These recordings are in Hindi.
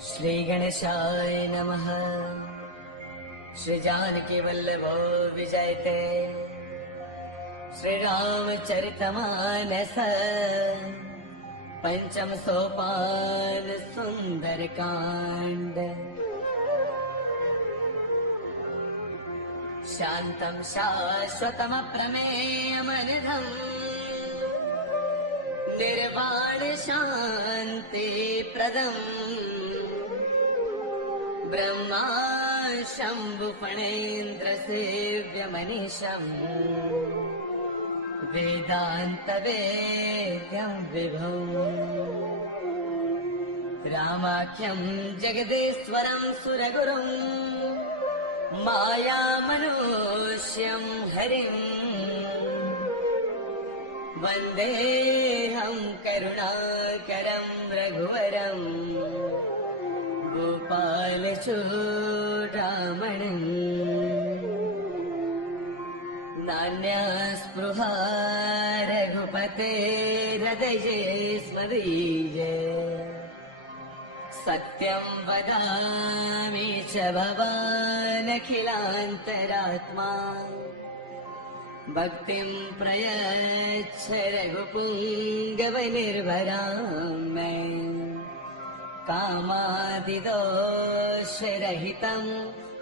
श्री गणेशाय नमः। श्री जानकी वल्लभो विजयते। श्री रामचरितमानस पंचम सोपान सुंदर कांड। शांतं शाश्वतमप्रमेयमनिधम् निर्वाण शांति प्रदम् ब्रह्मा शंभु फणेन्द्र सेव्यमनीशम् वेदांत वेद्यं विभो रामाख्यं जगदीश्वरं सुरगुरुं मायामनुष्यं हरिं वन्देऽहं करुणाकरं रघुवरं गोपालचूडामणिम्। नान्यस्पृहा रघुपतेर्हृदये स्मदीये। सत्यं वदामि च भवानखिलान्तरात्मा। भक्तिं प्रयच्छ रघुपुङ्गवनिर्भरां मे। कामादिदोषरहितं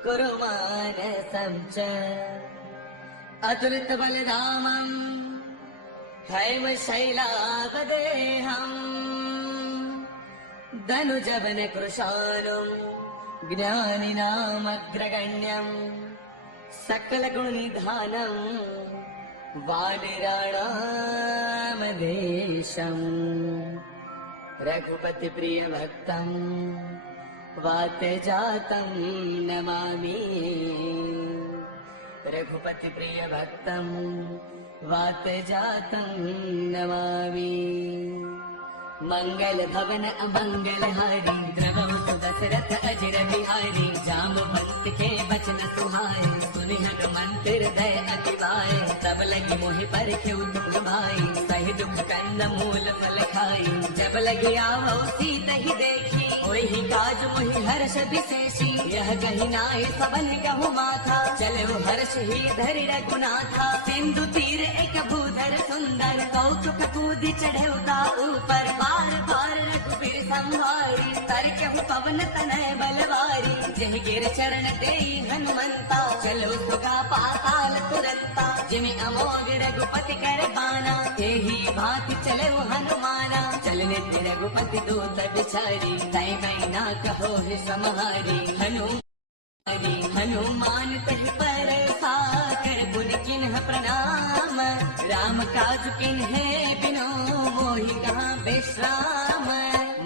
कुरु मानसं च। अतुलितबलधामं हैमशैलावदेहम् धनुजवनकृशानुं ज्ञानिनामग्रगण्यम् सकलगुणनिधानम् वानराणामधीशम्। रघुपतिप्रियभक्तम् वातजातं नमामि। रघुपतिप्रियभक्तम् वातजातं नमामि। मंगल भवन अमंगल हारी द्रवहु सुदशरथ अजर बिहारी। जामवंत के बचन सुहाए सुनि हनुमंत हृदय अति भाए। तब लगी मोहि परखेउ तुम भाई सहि दुख कंद मूल फल खाई। जब लगी आवो सीत ही देखी होई ही काज मोहि हर्ष विशेषी। यह कही नाहि सबन कहु माथा चले वो हर्ष ही धरि रघुनाथा। सिंधु तीर एक भूधर सुंदर कौतुक कूदि चढ़े उता ऊपर। बार बार रघुबीर संभारी तरकहु पवन तनय बलवारी। जह गिर चरण देई हनुमंता चलो सुगा पाताल तुरंता। जिमि अमोघ रघुपति कर बाना तेहि भांति चले हनुमाना। चलने ते रघुपति दूत बिचारी तय मैना कहो हे समहारी। हनुमान तहि पर साकर पुनि किन्ह प्रणाम। राम काज किन्हे बिनो मोहि कहाँ विश्राम।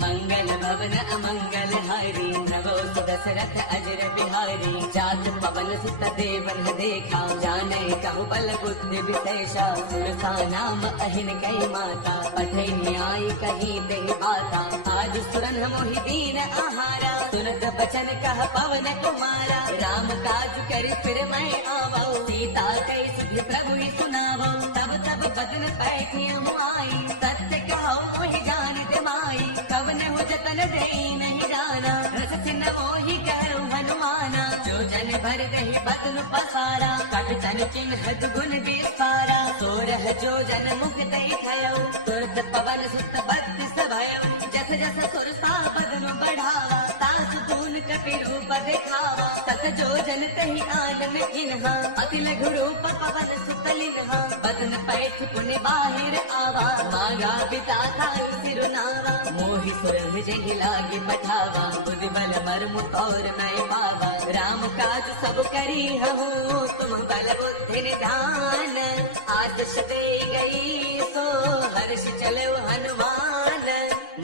मंगल भवन अमंगल हारी नवो सुदशरथ अजर बिहारी। जात पवन सुत देवन देखा जाने कहु बल बुद्धि विशेषा। सुरसा नाम अहिन कई माता पठे न्याय कही देहि बाता। आज सुरन मोहि दीन आहारा सुनत बचन कह पवन कुमारा। राम काज कर फिर मैं आवो सीता कई सुधि प्रभु ही सुनावो। तब तब बदन पैठिया आई सत्य कहो मोहि जान दे माई। कवन हो जतन दे नहीं जाना रस सिन मोहि कहु हनुमाना। जो जन भर दही बदन पसारा कट तन चिन्ह गुण विस्तारा। सोरह जो जन मुख दई थयो तुरत पवन सुत बत्तीस भयो। जस जस सुरसा बदन बढ़ावा तासु दून कपि रूप दिखावा। तत जो जन तहि आनन किन्हा अति लघु रूप पवन सुत लिन्हा। बदन पैठ पुनि बाहिर आवा मांगा पिता थाई सिरुनावा। मोहि सुरभ जहि लागे पठावा बुद्धि बल मर्म और मैं पावा। राम काज सब करी हूँ तुम बल बुद्धि निधान। आदेश दे गई सो हर्ष चलो हनुमान।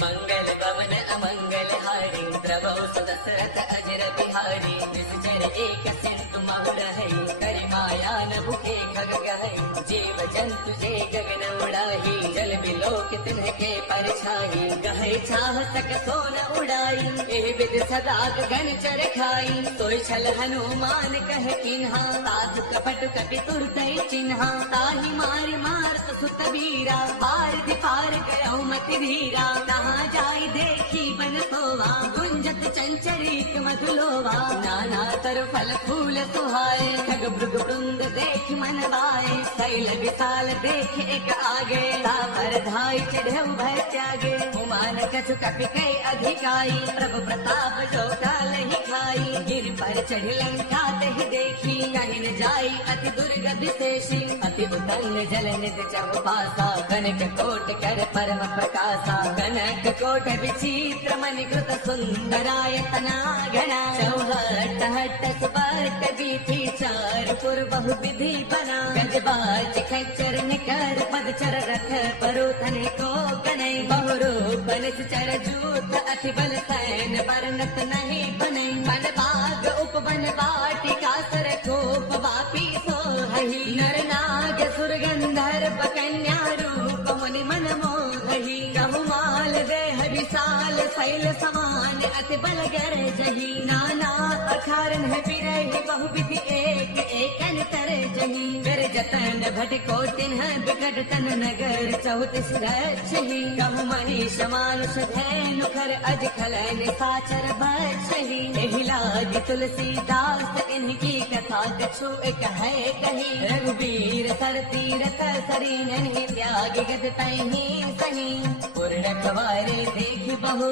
मंगल भवन अमंगल हारी द्रवहु सुदशरथ अजर बिहारी। निश्चर एक सिंधु महुर है करि माया न भूखे खग गहे। जीव जंतु जे गगन उड़ाही जल बिलोक तिनके परछाई। गहे छाह सक सोन उड़ाई एह विद सदा गगन चर खाई। सोई छल हनुमान कह किन्हा साधु कपट कपि तुरतै चिन्हा। ताहि मार मारत सुत वीरा पार दिपार गयो मति धीरा। कहाँ जाई देखी बन सोवा गुंज सूझत चंचरीक मधुलोवा, नाना तर फल फूल सुहाए, खग भृग वृंद देख मन भाए, शैल विशाल देख एक आगे, तापर धाई चढ़े भय त्यागे, हुमान कछु कपि कई अधिकाई, प्रभु प्रताप जो काल ही खाई, गिर पर चढ़ी लंका तहि देखी, कहीं न जाई अति दुर्गति शेषी, अति उतंग जल नित चौपासा, कनक कोट कर परम प्रकाशा, कनक कोट विचित्र मणि कृत सुंदरायतना घना, चौहट हट सुपट बीथी चार पुर बहु विधि बना, गजबाज खच्चर निकर पद चर रथ परोथन को गनई, बहुरूप निश्चर जूथ अति बल सैन बरनत नहीं बनई, वन बाग उपवन वाटिका सर खूप वापी सोहहि, नर नाग सुर गंधर्व कन्या रूप मुनि मन मोहहि, कहुमाल देह विशाल शैल समान अति बल गरजहि, नाना अखारन बिरहि बहुविधि एक एकन तरजहि, कर जतन भट कोटिन बिकट तन नगर चौतीस रक्षहि, कहु मनीष मानुष धैनु खर अज खलन साचर बक्षहि, एहि लाग तुलसीदास इनकी कथा कछु एक है कही, रघुबीर सर तीरथ सरीनन त्याग गद तहि सही, पूर्ण कवारे देख बहु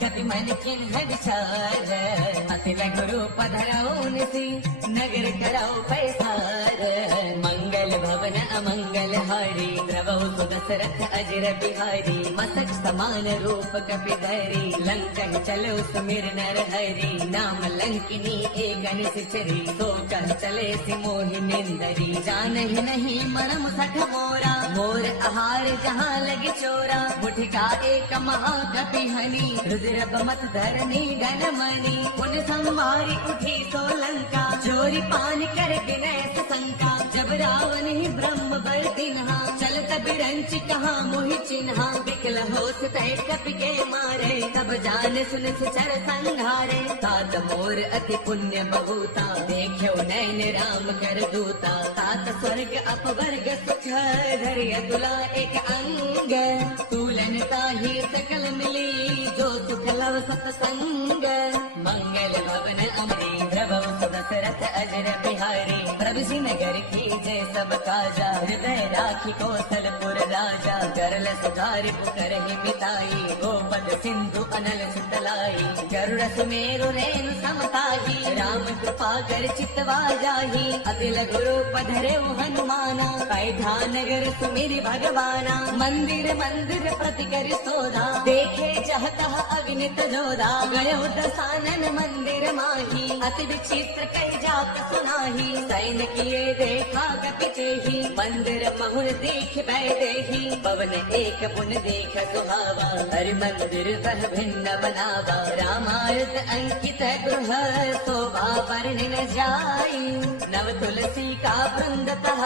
कपि मन किन्ह विचार, अति लघु रूप धरऊ निसि नगर कराऊ पैसार, मंगल भवन अमंगल हारी, द्रवहु सुदशरथ अजर बिहारी, मस्तक समान रूप कपि धरी, लंका चलो सुमिर नर हरि, नाम लंकिनी एक निश्चरी, तो कह चले सिमोहि निंदरी, जानहि नहीं मरम सठ मोरा, मोर आहार जहाँ लगे चोरा, मुठिका एक महाकपि हनि, रुद्र मत धरनी गण मणि, उन संवारी उठी सो लंका, चोरी पान कर विनय शंका, जब रावण ही ब्रह्म बर दिन्हा, चलत बिरंच कहा मोहि चिन्हा, बिकल होत तय कपि के मारे, तब जान सुन चर संघारे, तात मोर अति पुण्य बहुता, देखो नैन राम कर दूता, तात स्वर्ग अपवर्ग सुख धरि अतुला एक अंग, तूलन ताहि सकल मिली जो सुख लव सत्संग, मंगल भवन अमरी द्रवहु सुदशरथ अजर बिहारी, प्रभु जी नगर की जय सब काजा, हृदय राखी कौशलपुर राजा, करल सुधारि पुकरहि मिताई, गोपद सिंधु अनल सुतलाई, गरुड़ सुमेरु रेणु समताही, राम कृपा कर चितवा जाही, अति लघु रूप धरेउ हनुमाना, पैठा नगर सुमिरि भगवाना, मंदिर मंदिर प्रति कर सोधा, देखे जहतः अगणित जोधा, गयो दसानन मंदिर माही, अति विचित्र कई जात सुनाही, सैन किए देखा कपि तेहि, मंदिर महुन देख भय देहि, पवन एक पुन देख सुहावा, हरि मंदिर सह भिन्न बनावा, रामायण अंकित गृह शोभा वर्णि न जाई, नव तुलसी का वृंद तह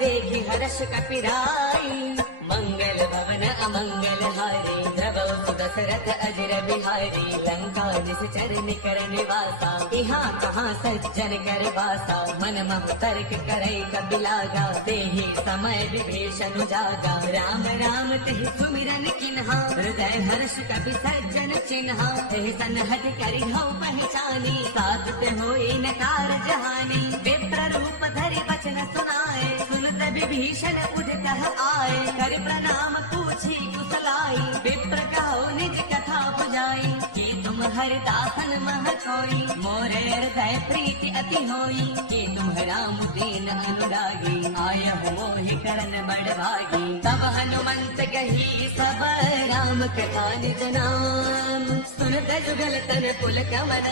देखि हर्ष कपि राई, मंगल भवन अमंगल हारी, द्रवहु सुदशरथ अजर बिहारी, लंका निश्चर निकर निवासा, यहाँ कहाँ सज्जन कर वासा, मन महु तर्क करई कपि लागा, तेहि समय विभीषण जागा, राम राम तेहि सुमिरन किन्हा, हृदय हर्ष कपि सज्जन चिन्हा, तेहि सन्हत करि हऊ पहचानी, साथ ते होई न कारज हानि, विप्र रूप धरि वचन सुनाए, सुनत विभीषण उठतः आए, कर प्रणाम पूछी कुशलाई, विप्र कहो निज कथा बुझाई, कि तुम हरिदासन मह कोई, मोरे हृदय प्रीति अति होई, कि तुम राम दीन अनुरागी, आयहु मोहि करन बड़ भागी, तब हनुमंत कही सब राम कथा निज नाम, सुनत जुगल तन पुल कमन,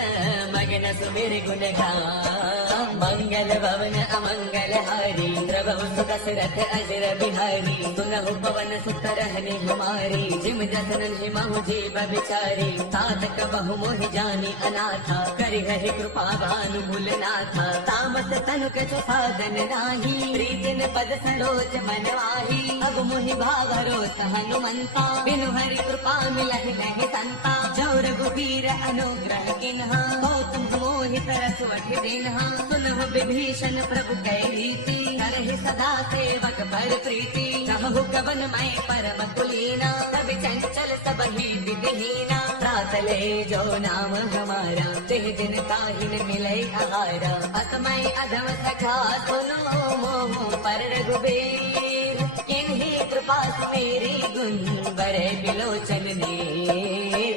मगन सुमिर गुण गान, मंगल भवन अमंगल हारी, द्रवहु सुदशरथ अजर बिहारी, सुनहु पवन सुत रहनि हमारी, जिम जसनन हिमहु जीव बिचारी, तात कबहु मोहि जानी अनाथा, करिहहि कृपा भानु भूलनाथा, तामस तनुक साधन नाही, प्रीतिन पद सरोज मन वाही, अब मोहि भावरोत हनुमंता, बिनु हरि कृपा मिलहि नहीं संता, जो रघुबीर अनुग्रह किन्हा, हो तुम मोहि तरस वठ दिन्हा, सुनहु विभीषण प्रभु कै रीति, करहि सदा सेवक पर प्रीति, कहु कवन मैं परम कुलीना, कवि चंचल सबहि विधिहीना, प्रात ले जो नाम हमारा, तेह दिन काहिन मिले आहारा। असमय अधम सखा सुनो मोह पर रघुबीर, किन्हीं कृपा मेरी गुण बरे बिलोचन ने।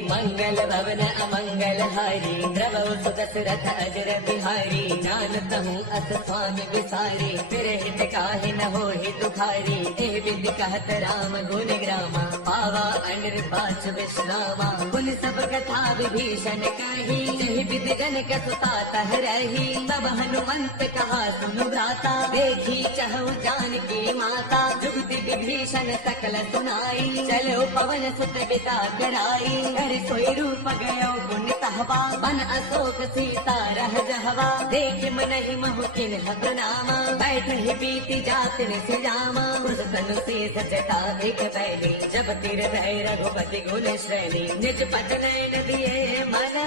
मंगल भवन अमंगल हारी, द्रवौ सुदशरथ अजर बिहारी। जानत हूँ अस स्वामी विसारी, फिर हित काहे न हो ही दुखारी। एह विधि कहत राम गुण ग्रामा, पावा अनिर्वाच विश्रामा। गुण सब कथा विभीषण कही, जहि विधि जनक सुता तह रही। तब हनुमंत कहा सुनु भ्राता, देखी चहु जानकी माता। जुगति विभीषण सकल सुनाई, चलो पवन सुत बिता कराई। घर सोई रूप गयो पुण्य तहवा, बन अशोक सीता रह जहवा। देख मन ही महु किन्ह प्रणामा, बैठ ही बीती जात निस जामा। कुश तनु शेष जटा एक बैली, जब तिर भय रघुपति गुण श्रेणी। निज पद नयन दिए मन,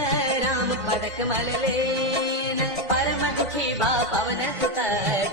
राम पद कमल लेन। परम दुखी बा पवन सुत,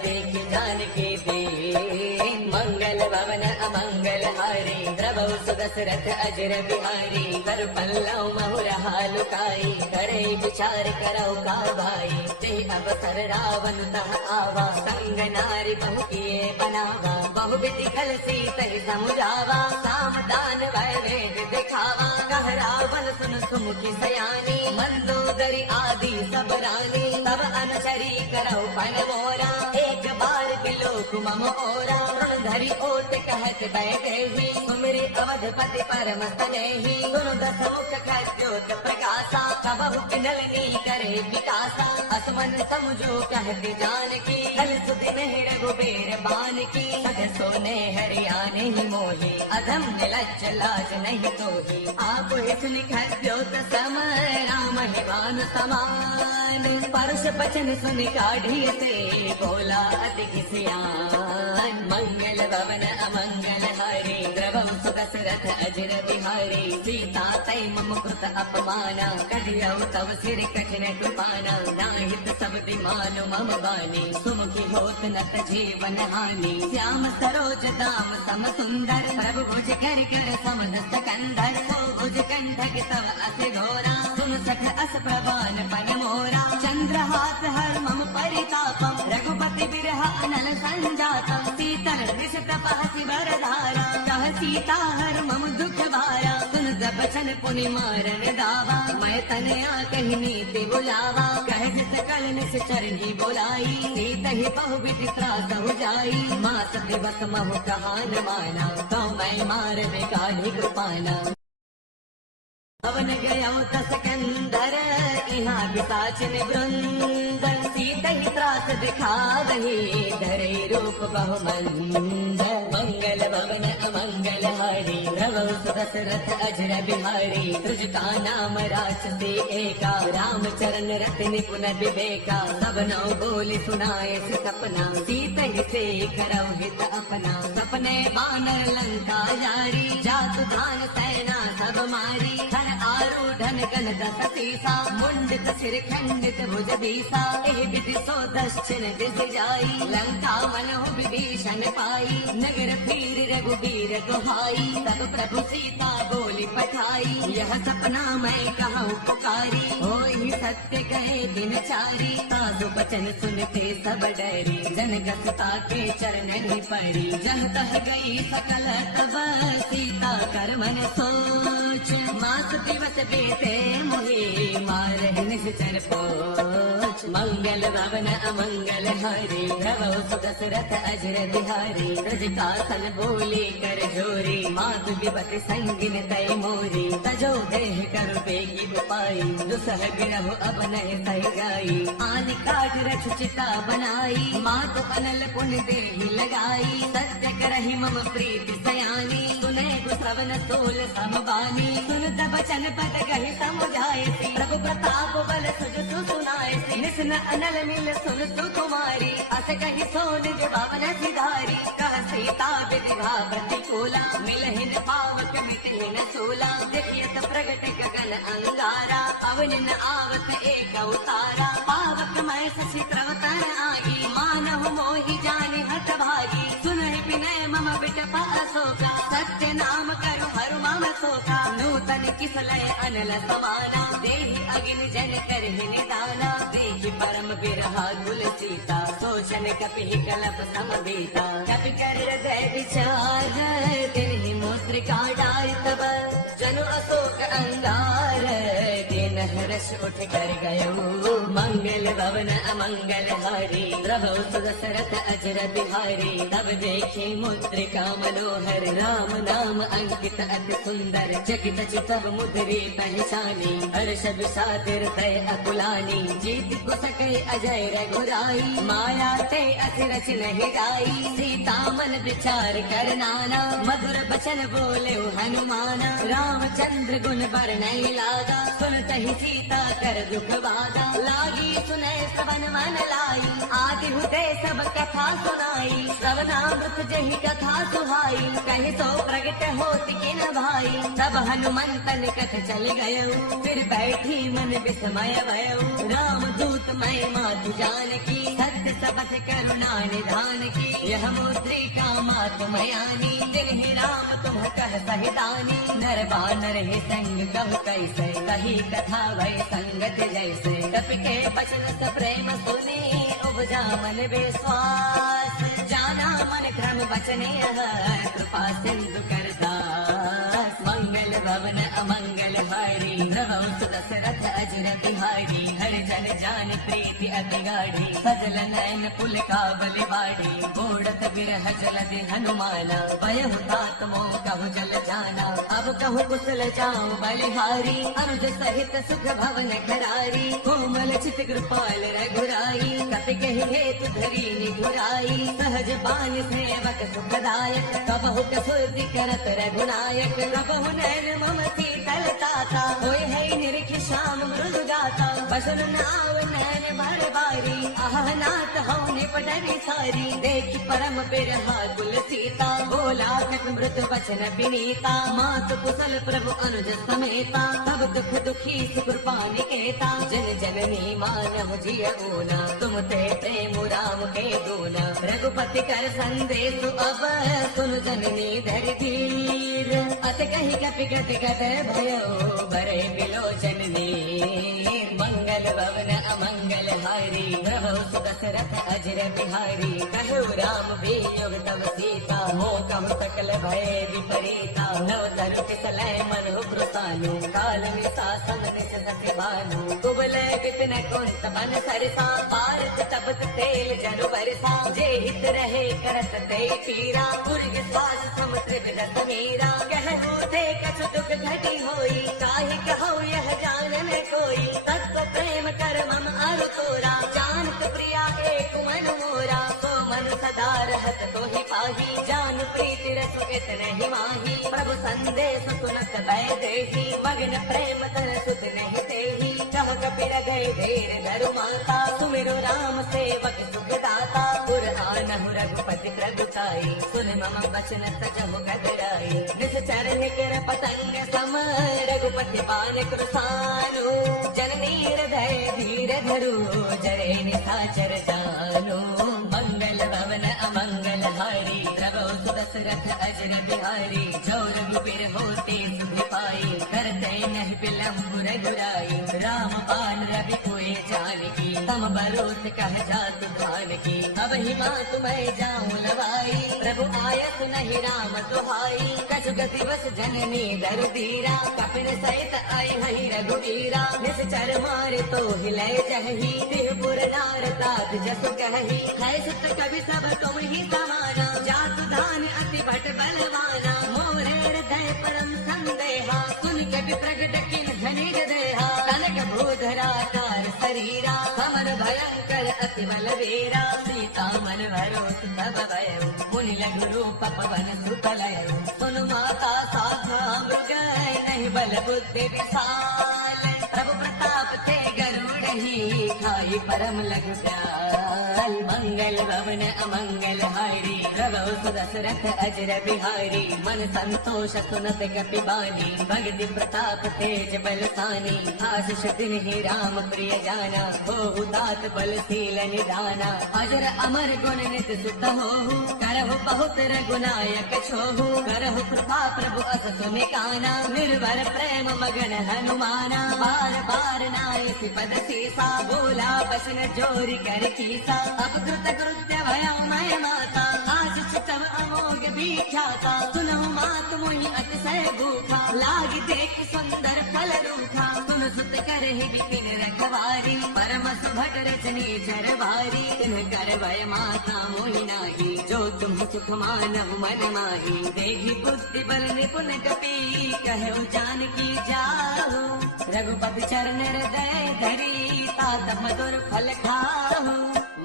देख जानकी दीन। मंगल भवन अमंगल हारी, द्रवौ सुदशरथ अजर बिहारी। कर पल्लव महुरहा लुकाई, करे विचार करौ का भाई। ते अवसर रावण तह आवा, संग नारी बहु किए बनावा। बहु विधि कल सीतहि समुझावा, साम दान वै वेद दिखावा। कह रावण सुन सुमुखी सयानी, मंदोदरी आदि सब रानी। तब अनुचरी करौ पन मोरा, एक बार बिलोक मम ओरा। धरि ओट कहत बैठे ही, सुमिरि अवधपति परम स्नेही। सुनो दस मुख खद्योत प्रकाशा, कबहु नलिनी करे विकासा। असमन समझो कहते जानकी, कल सुधि नहीं रघुबीर बान की। सठ सोने हरियाणे ही मोही, अधम निलज्ज लाज नहीं तोही। आप ही सुनि खद्योत सम, राम ही बान समान। परुष बचन सुनि काढ़ी से, बोला अति किसियान। मंगल भवन अमंगल हारी, द्रवौ सुदशरथ अजर बिहारी। सीता तै मम कृत अपमाना, कहियौ तव सिर कठिन कृपाना। नाहित सब दिमानो मम बानी, सुमुखी होत नत जीवन हानि। श्याम सरोज दाम सम सुंदर, प्रभु भुज कर कर समदस्त कंधर। सो भुज कंठक तव अस घोरा, सुन सख अस प्रवान पन मोरा। चंद्रहास हर मम परितापम, रघुपति बिरह अनल संजातम। शीतल दृशत पहसि बरधारा, कह सीता हर मम दुख भारा। सुन बचन पुनि मारन दावा, मैं तनया कही नीति बुलावा। कह सकल निश्चर ही बोलाई, सीता ही बहु विधि त्रास हो जाई। माँ सत्यवत महु कहा न माना, तो मैं मार बेगाढ़ी कृपाना। पवन गया तस कंदर, यहाँ पिशाचिन वृंद। सीता ही त्रास दिखा रही, धरे रूप बहुमंद। मंगल भवन अमंगल हारी, द्रवौ सुदशरथ अजर बिहारी। सृजता नाम राक्षसी एका, राम चरण रति निपुण विवेका। सब नौ बोली सुनाए सपना, सीता ही से करौ हित अपना। सपने बानर लंका जारी, जातु धान सेना सब मारी। धन आरूढ़न गण दस सीसा, मुंडित सिर खंडित भुज बीसा। एह विधि सो दक्षिण दिस जाई, लंका मनहु विभीषण पाई। नगर फिर रघुबीर दुहाई, तब प्रभु सीता बोली पठाई। यह सपना मैं कहूँ पुकारी, होई सत्य कहे दिन चारी। साधु बचन सुनते सब डरी, जनक सुता के चरण ही पड़ी। जह तह गई सकल तब, सीता कर मन सोच। मास दिवस बीते मोहि, मारहि निश्चर पोच। मंगल भवन अमंगल हारी, द्रवौ सुदशरथ अजर बिहारी। रजकासन बोली कर जोरी, मातु विपत संगिन तय मोरी। तजो देह कर बेगी उपाई, दुसह गिरहु अब नहीं सह जाई। आन काट रछ चिता बनाई, मातु अनल पुन देहि लगाई। सत्य करहि मम प्रीति सयानी, सुने गुसवन सोल समबानी। सुनत बचन पद कहि समुझायसी, प्रभु प्रताप बल सुज सुनायसी। निस्न अनल मिल सुन सुकुमारी, अस कहि सो निज भवन सिधारी। कह सीता विधिभा प्रतिकूला, मिलहिन पावक मिटहिन सूला। देखियत प्रगट गगन अंगारा, अवनिन आवत एक अवतारा। पावक मैं शशि प्रवतन आगी, मानहु मोहि जानि हठ भागी। सुनहि विनय मम बिटपा अशोका, सत्य नाम करु हरु मम अशोका नूतन किसलय अनल समाना देहि अग्नि जन करहि निदाना देखि परम बिरहा कुल सीता सोचन कपि कलप समबीता कपि कर हृदय विचार तिन्हि मूत्रिका डारि तब जनु अशोक अंगार दिन हर्ष उठ कर गयो मंगल भवन अमंगल हारी प्रभु सुदशरथ अजर बिहारी तब देखे मुद्रिका मनोहर राम नाम अंकित अति सुंदर चकित चितव मुद्री पहचानी हर्ष विषादिर तय अकुलानी जीत कुसकै अजय रघुराई माया ते अति रच नहीं गाई सीता मन विचार कर नाना मधुर बचन बोले हनुमाना रामचंद्र गुण बरनई लागा सुनतहि सीता कर दुख बागा लागी सुने श्रवण मन लाई आदि हुते सब कथा सुनाई श्रवणामृत जही कथा सुहाई कहि सो प्रगट होति किन भाई तब हनुमंत निकट चल गयो फिर बैठी मन विस्मय भयो राम दूत मय मातु जानकी सत्य सबथ करुणा निधान की यह मुद्रिका मातु मयानी तिन्हि राम तुम कह सहितानी नर बानर ही संग कब कैसे कही कथा भय संगत जैसे कपि के बचन स प्रेम सुने उपजा मन विश्वास जाना मन क्रम बचने कृपा सिंधु करदास मंगल भवन अमंगल हारी प्रभु सुदशरथ अजर बिहारी हर जन जान प्रीति अति गाढ़ी सजल नयन पुल काबल बाड़ी बोड़त बिरह जलधि हनुमाना भयहु तात मोह कहु जल जाना अब कहु कुशल जाऊं बलिहारी अनुज सहित सुख भवन खरारी कोमल चित कृपाल रघुराई कपि कहि हेतु धरी निधुराई सहज बान सेवक सुखदायक कबहु कसुरति करत रघुनायक कबहु नैन मम शीतल ताता होय है निरख श्याम मृदु गाता बसन नाव नैन भर बारी आह नाथ हऊ निपटनि सारी देखि परम बिरहा कुल सीता बोला कट मृत वचन विनीता मात कुशल प्रभु अनुज समेता तब दुख दुखी सुकृपा निकेता जन जननी मानव जिय ऊना तुम ते प्रेम राम के दूना रघुपति कर संदेश अब सुन जननी धरि धीर अत कही कपि गति गत भयो बरे बिलोचन नीर मंगल भवन अमंगल हारी प्रभु सुदशरथ अजर बिहारी कहु राम वियोग तव सीता हो कहु सकल भय विपरीता नव तरु किसलय मनु कृतानु काल निशासन निश सति भानु कुबल कितन कुंत बन सरसा भारत तपत तेल जनु बरसा जे हित रहे करत ते पीरा पुर विश्वास समुद्र बिदत मीरा कहु थे कछु दुख घटी होई काहे कहु यह जानन कोई तत्व प्रेम कर मम अर तोरा जानत प्रिया एक मन मोरा तो मन सदा रहत तो ही पाही जान प्रीति रसु इतने माही प्रभु संदेश सुनत भय देही मग्न प्रेम तर सुत नहीं तेही कह कपिर गए धीर धरु माता सुमिरु राम सेवक सुख दाता पुर आनहु रघुपति प्रभुताई सुन मम वचन तजहु गदराई निश्चर निकर पतंग सम रघुपति पान कृसानु जननी हृदय धीर धरु जरे निशाचर जानो मंगल भवन अमंगल हारी प्रभु सुदशरथ अजर बिहारी जो रघुबीर होते सुधि पाई करते नहीं विलंब रघुराई राम पान रवि कोय जानकी तम बरोत कह जात धान की अब ही माँ तुम्हें जाऊं लवाई प्रभु आयत नहीं राम दुहाई कछु गति बस जननी दर धीरा कपिन सहित आई हई रघुवीरा निश्चर मारे तो हिलय जही तिहपुर नार तात जसु कही है सुत कवि सब तुम ही समाना जातु दान अति भट बलवाना मोरे हृदय परम संदेहा सुन कवि प्रगट किन धनि देहा कनक भूधरा कार शरीरा समर भयंकर अति बलवीरा सीता मन भरोस तब भयो मुनि लघु रूप पवन सुतलय सुन माता साधा मृग नहीं बल बुद्धि विशाल प्रभु प्रताप ते गरुड़ ही खाई परम लघु प्याल मंगल भवन अमंगल हारी प्रभु सुदशरथ अजर बिहारी मन संतोष सुनत कपि बानी भगति प्रताप तेज बलसानी आशीष तिन्हि राम प्रिय जाना होहु तात बलशील निधाना अजर अमर गुण नित सुत होहु करहु बहुत रघुनायक छोहु करहु कृपा प्रभु अस सुनि काना निर्भर प्रेम मगन हनुमाना बार बार नाय पद सीसा बोला बसन जोरी कर कीसा अपकृत कृत्य भया मय माता आशीष तब अमोघ विख्याता सुनहु मात मोहि अतिशय भूखा लाग देख सुंदर फल रूखा सुन सुत करहि बिपिन रखवारी परम सुभट रचनी चरवारी तिन्ह कर भय माता मोहि नाही जो तुम सुख मानव मन माही देहि बुद्धि बल निपुण कपि कहु जानकी जाहु रघुपति चरण हृदय धरी तात मधुर फल खाहु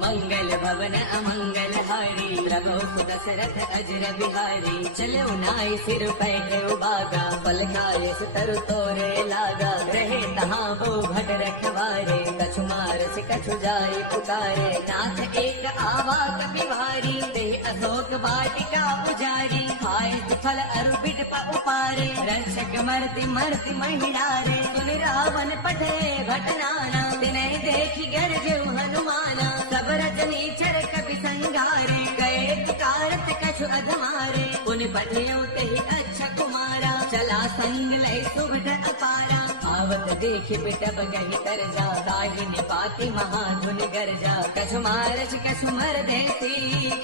मंगल भवन अमंगल हारी प्रभु सुदशरथ अजर बिहारी चलो नाय सिर पैठे उबागा फल खाए तरु तोरे लागा रहे तहाँ वो भट रखवारे कछु मार से कछु जाए पुकारे नाथ एक आवा कपि भारी देह अशोक वाटिका उजारी खाए फल अरु बिट उपारे रक्षक मरती मरती महिलारे सुन रावण पठे भटनाना तिनहि देखी गरजे हनुमाना सब रजनी चर कपि संगारे गए पुकारत कछु अधमारे उन पठेउ तहि अच्छा कुमारा चला संग लय सुभट अपारा आवत देख पिटब गहि तरजा ताहि निपाति महाधुन गरजा कछु मारच कछु मर देसी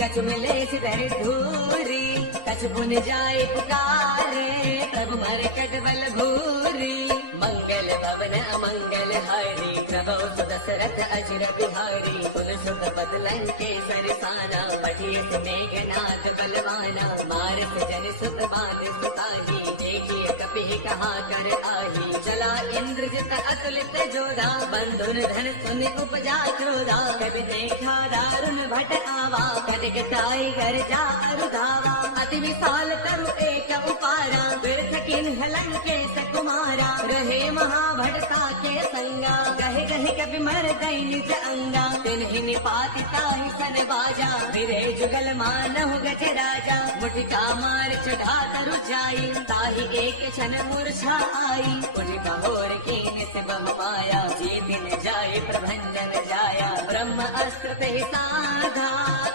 कछु मिले सिधर धूरी कछु पुन जाए पुकारे तब मर कटबल भूरी मंगल भवन अमंगल हारी प्रभु सुदशरथ अजर बिहारी सुन सुत बदलन के सरसाना पठियत मेघनाथ बलवाना मारत जन सुत बाध सुताही देखिए कपि कहा कर आही चला इंद्रजित अतुलित जोधा बंधुन धन सुन उपजा क्रोधा कभी देखा दारुण भट आवा कटक ताई घर जा अरुधावा अति विशाल तरु एक उपारा बिरथ किन्ह लंकेश कुमारा रहे महाभटता के संगा गहे गहे कभी मर गई निज अंगा तिन्हि निपाति ताहि सन बाजा विरे जुगल मानहु गज राजा मुठिका मार चढ़ा तरु जाई ताहि एक क्षण मूर्छा आई उठ बहोर कीन से बहु माया जे दिन जाए प्रभंजन जाया ब्रह्म अस्त्र ते साधा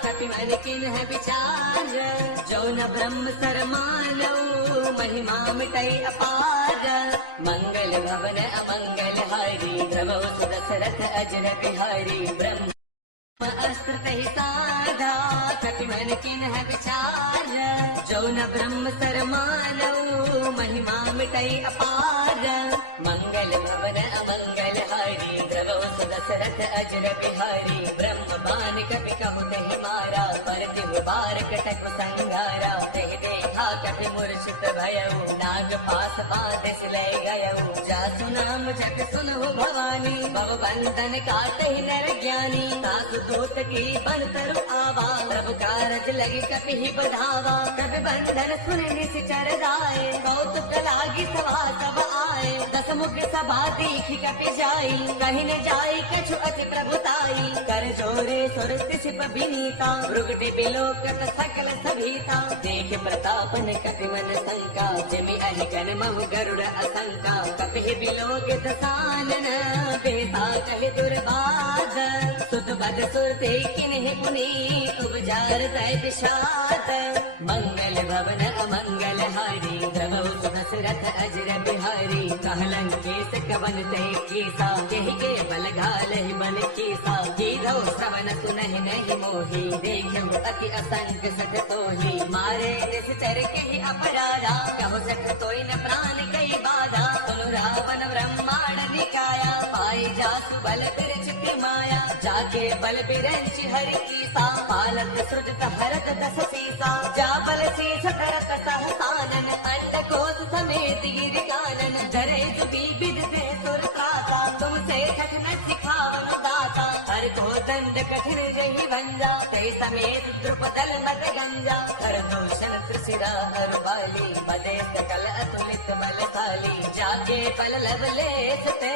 कपि मन किन्ह विचार जो न ब्रह्म सर मानौ महिमा मिटई अपार मंगल भवन अमंगल हारी प्रभु सुदशरथ अजर बिहारी ब्रह्म अस्त्र तहि साधा कपि मन किन्ह विचार जो न ब्रह्म सर मानौ महिमा मिटई अपार मंगल भवन अमंगल हारी प्रभु सुदशरथ अजर बिहारी ब्रह्म बान कपि कहु तहि मारा परति बार कटक संगारा तहि देखा कपि मूर्छित भयउ नाग पास बाधिस लय गयउ जासु नाम जग सुनहु भवानी भव बंधन काटहि नर ज्ञानी सासु दूत की बन तरु आवा प्रभु कारज लगी कपि ही बढ़ावा कपि बंधन सुन निश्चर जाए कौतुक लागी सभा सब आए दस मुख सभा देखी कपि जाई कहीं न जाई कछु अति प्रभुताई कर जोरे सुरति सिप विनीता भृगुटि बिलोकत सकल सभीता देख प्रतापन कपि मन शंका जमि अहिगन महु गरुड़ असंका कपि बिलोकित सानन बेता कहि दुर्बाध सुत बद सुरते किन्हि पुनि उपजार तय विषाद मंगल भवन अमंगल हारी प्रभु सुदशरथ अजर बिहारी कहलन केस कवन ते कीसा केहि के बल घालहि बल कीसा कीधौ श्रवण सुनहि नहीं मोही देखहु अति असंख्य सठ तोही मारे निश्चर केहि अपराधा कहु सठ तोई न प्राण कई बाधा सुनु रावण ब्रह्मांड निकाया पाई जासु बल बिरचित माया जाके बल बिरंच हरि कीसा पालत सृजत हरत दस सीसा जा बल शीस धरत सहसानन अंड कोस समेत गिर कानन धरे सुबी विदते सुर त्राता तुमसे कठिन सिखावन दाता हर को दंड कठिन रही भंजा ते समेत द्रुपदल मत गंजा हर दूषण त्रिशिरा हर बाली बदे सकल अतुलित बलशाली जाके पल लवलेस ते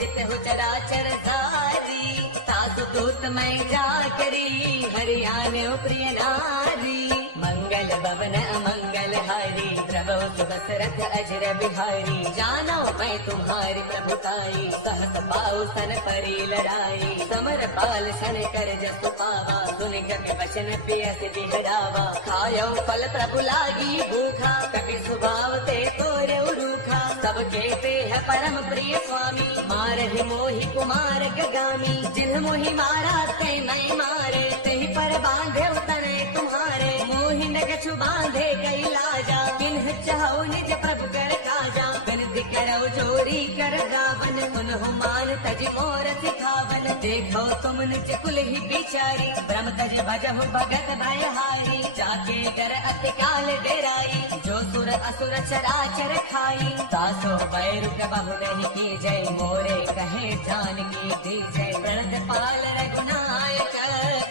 जित हो चराचर धारी सासु दूत सूत में जा करी हरियाणा प्रिय नारी मंगल भवन अमंगल हारी प्रभु दशरथ अजर बिहारी जानो मैं तुम्हारी प्रभुताई सहस पाऊ सन परी लड़ाई समर पाल सन कर जसु पावा सुन के वचन पियस बिहरावा खायो फल प्रभु लागी भूखा कभी स्वभाव ते तोरे रूखा सबके ते है परम प्रिय स्वामी मारहि मोहि कुमार गगामी जिन्ह मोहि मारा ते नहीं मारे ते पर बांधे तने तुम्हारे मोहि न कछु बांधे कई लाजा किन्ह चाहो निज प्रभु कर काजा विनती करो जोरी कर रावण उन्हों मान तज मोर सिखावन देखो तुम निज कुल ही बिचारी ब्रह्म तज भजहु भगत भय हारी जाके डर अति काल डेराई जो सुर असुर चराचर खाई तासो बैरु बहु नहीं की जय मोरे कहे जान की दी जय प्रणत पाल रघुनायक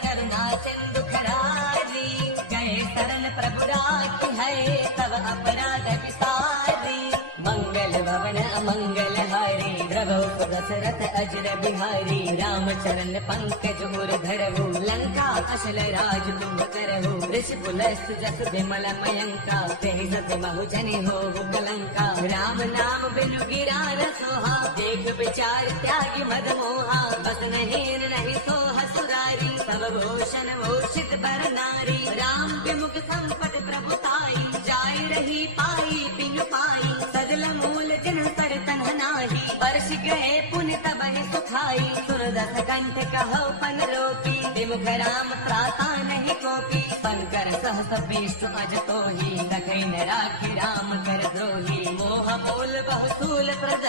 करुणा सिंधु खरारी जय शरण प्रभु राखी है तब अपराध विसारी मंगल भवन अमंगल हारी प्रभु दशरथ अजर बिहारी राम चरण पंकज उर धरहु लंका असल राज तुम करहु ऋषि पुलस्त जस विमल मयंका तेहि सत महु जनि हो कलंका राम नाम बिनु गिरा न सोहा देख विचार त्यागी मद मोहा बस नहीं नहीं सोहा सुरारी सब भूषण भूषित बर नारी राम विमुख संपत प्रभुताई जाय रही पाई बिनु पाई सजल मूल जन तर तन नाही वर्ष गए पुण्य तब सुखाई सुर दस कंठ कहो पन रोकी विमुख राम प्राता नहीं कोपी शंकर सहस विष्णु अज तो ही दखई न राखी राम कर द्रोही मोह मूल बहुसूल प्रद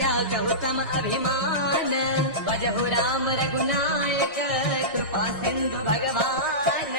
त्याग तम अभिमान बजहु राम रघुनायक कृपा सिंधु भगवान